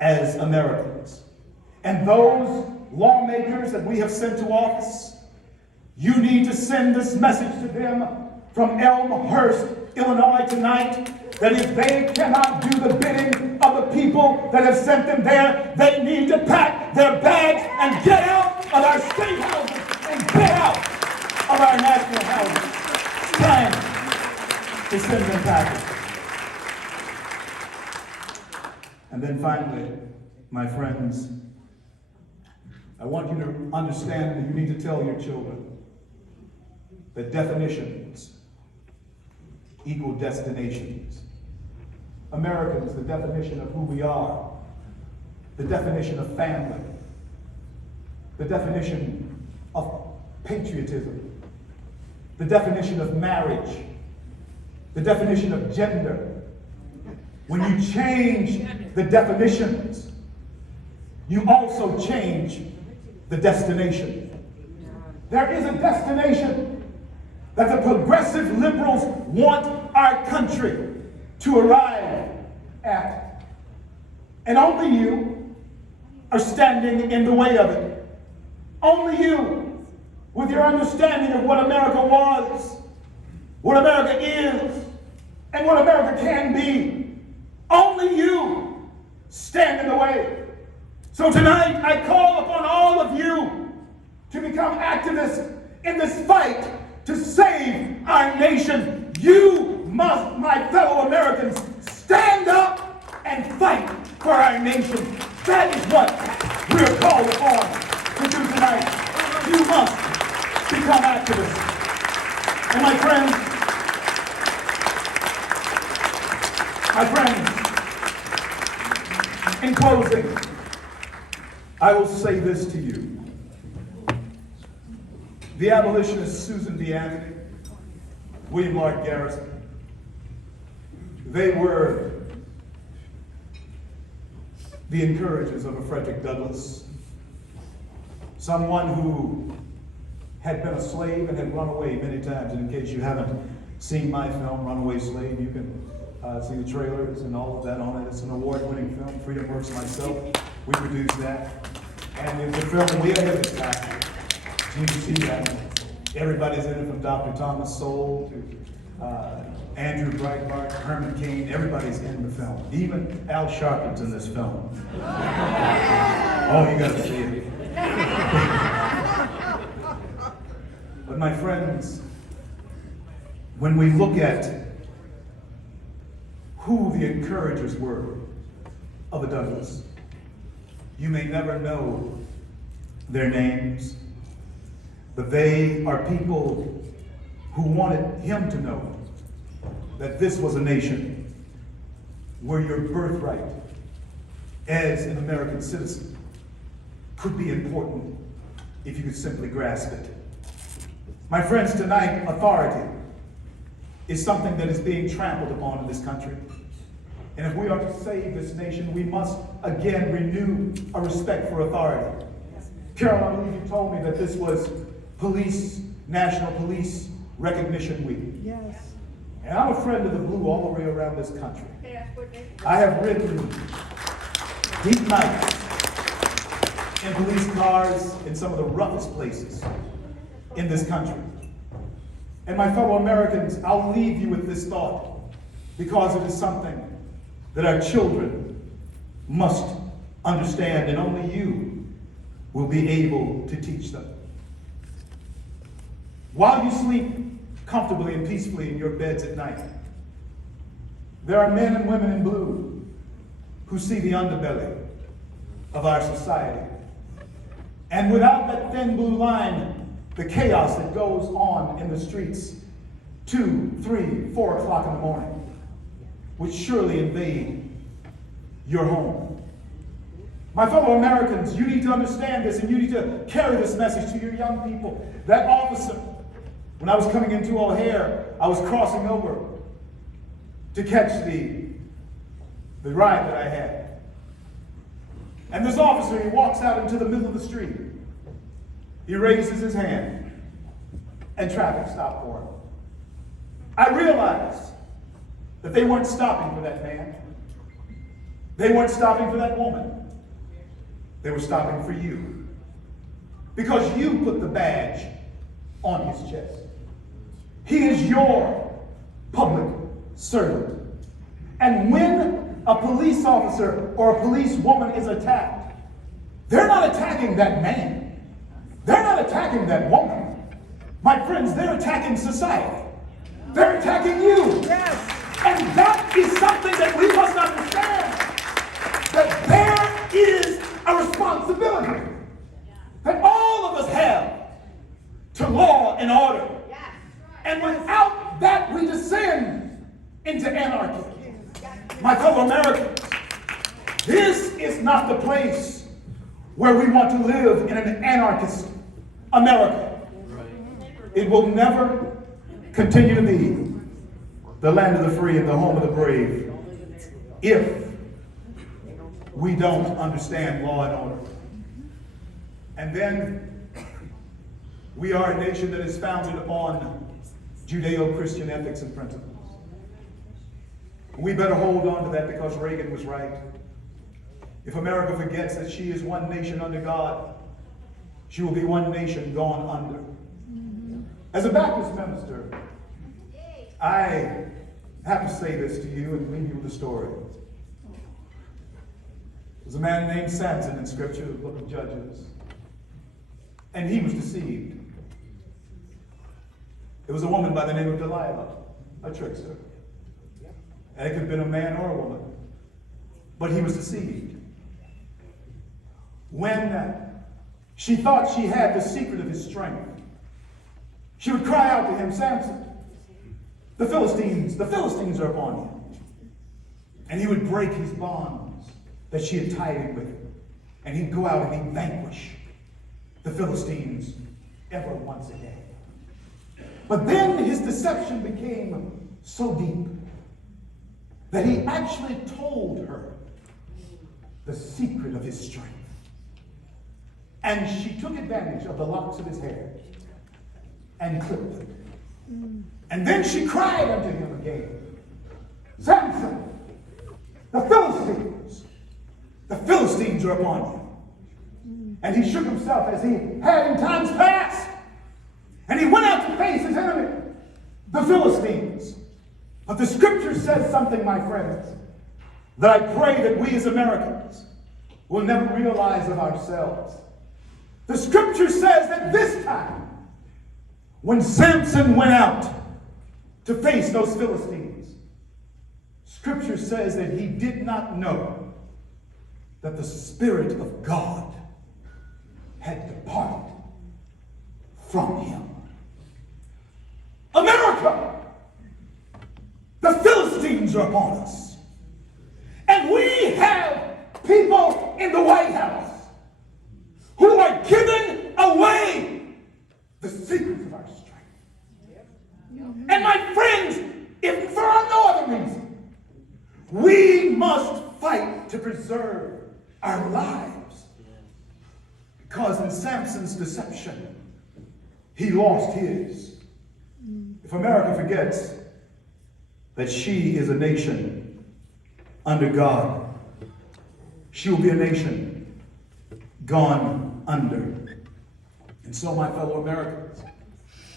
as Americans. And those lawmakers that we have sent to office, you need to send this message to them from Elmhurst, Illinois tonight, that if they cannot do the bidding of the people that have sent them there, they need to pack their bags and get out of our state houses and get out of our national houses. It's time to send them packing. And then finally, my friends, I want you to understand that you need to tell your children that definitions equal destinations. Americans, the definition of who we are, the definition of family, the definition of patriotism, the definition of marriage, the definition of gender. When you change the definitions, you also change the destination. There is a destination that the progressive liberals want our country to arrive at. And only you are standing in the way of it. Only you, with your understanding of what America was, what America is, and what America can be. Only you stand in the way. So tonight, I call upon all of you to become activists in this fight to save our nation. You must, my fellow Americans, stand up and fight for our nation. That is what we're called upon to do tonight. You must become activists. And my friends, in closing, I will say this to you. The abolitionists Susan B. Anthony, William Lloyd Garrison, they were the encouragers of a Frederick Douglass, someone who had been a slave and had run away many times. And in case you haven't seen my film, Runaway Slave, you can see the trailers and all of that on it. It's an award-winning film. FreedomWorks, myself, we produced that. And it's a film way ahead of its time. You can see that. Everybody's in it, from Dr. Thomas Sowell to Andrew Breitbart, Herman Cain. Everybody's in the film. Even Al Sharpton's in this film. Oh, you gotta see it. But my friends, when we look at who the encouragers were of a Douglass, you may never know their names, but they are people who wanted him to know that this was a nation where your birthright as an American citizen could be important if you could simply grasp it. My friends, tonight, authority is something that is being trampled upon in this country. And if we are to save this nation, we must again renew a respect for authority. Carol, I believe you told me that this was National Police Recognition Week. Yes. And I'm a friend of the blue all the way around this country. I have ridden deep nights in police cars in some of the roughest places in this country. And my fellow Americans, I'll leave you with this thought, because it is something that our children must understand, and only you will be able to teach them. While you sleep comfortably and peacefully in your beds at night, there are men and women in blue who see the underbelly of our society. And without that thin blue line, the chaos that goes on in the streets 2, 3, 4 o'clock in the morning would surely invade your home. My fellow Americans, you need to understand this, and you need to carry this message to your young people. That officer, when I was coming into O'Hare, I was crossing over to catch the ride that I had. And this officer, he walks out into the middle of the street. He raises his hand, and traffic stopped for him. I realized that they weren't stopping for that man. They weren't stopping for that woman. They were stopping for you. Because you put the badge on his chest. He is your public servant. And when a police officer or a police woman is attacked, they're not attacking that man. They're not attacking that woman. My friends, they're attacking society. They're attacking you. Yes. And that is something that we must understand. That there is a responsibility that all of us have to law and order. And without that, we descend into anarchy. My fellow Americans, this is not the place where we want to live in an anarchist America. It will never continue to be the land of the free and the home of the brave if we don't understand law and order. And then we are a nation that is founded upon Judeo-Christian ethics and principles. We better hold on to that, because Reagan was right. If America forgets that she is one nation under God, she will be one nation gone under. As a Baptist minister, I have to say this to you and leave you with a story. There's a man named Samson in Scripture, the book of Judges, and he was deceived. There was a woman by the name of Delilah, a trickster. And it could have been a man or a woman, but he was deceived. When she thought she had the secret of his strength, she would cry out to him, "Samson, the Philistines are upon you." And he would break his bonds that she had tied him with. And he'd go out and he'd vanquish the Philistines ever once again. But then his deception became so deep that he actually told her the secret of his strength. And she took advantage of the locks of his hair and clipped them. And then she cried unto him again, "Samson, the Philistines are upon you." And he shook himself as he had in times past. And he went out to face his enemy, the Philistines. But the Scripture says something, my friends, that I pray that we as Americans will never realize of ourselves. The Scripture says that this time, when Samson went out to face those Philistines, Scripture says that he did not know that the Spirit of God had departed from him. America! The Philistines are upon us. And we have people in the White House who are giving away the secrets of our strength. And my friends, if for no other reason, we must fight to preserve our lives. Because in Samson's deception, he lost his. If America forgets that she is a nation under God, she will be a nation gone under. And so, my fellow Americans,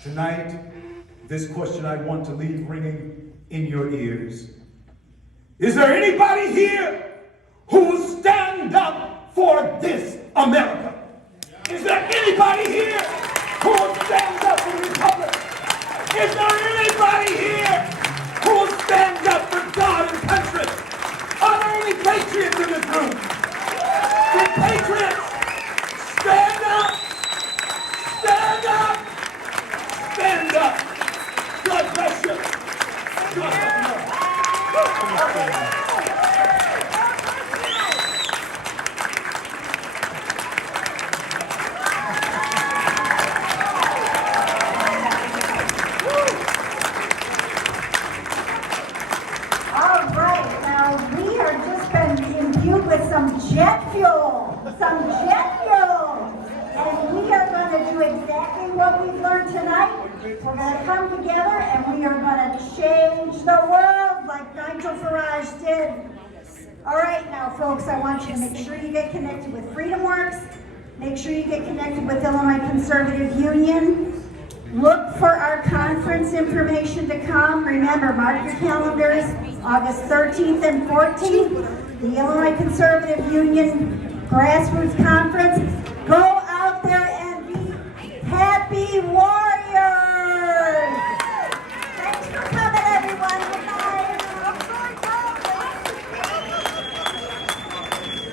tonight, this question I want to leave ringing in your ears. Is there anybody here who will stand up for this America? Is there anybody here who will stand up for the Republic? Is there anybody here who will stand up for God and country? Are there any patriots in this room? The patriots, stand up! Stand up! Stand up! God bless you! God bless you! All right, now we are just been imbued with some jet fuel, and we are going to do exactly what we've learned tonight. We're going to come together and we are going to change the world like Nigel Farage did. All right, now folks, I want you to make sure you get connected with FreedomWorks. Make sure you get connected with Illinois Conservative Union. Look for our conference information to come. Remember, mark your calendars, August 13th and 14th, the Illinois Conservative Union Grassroots Conference.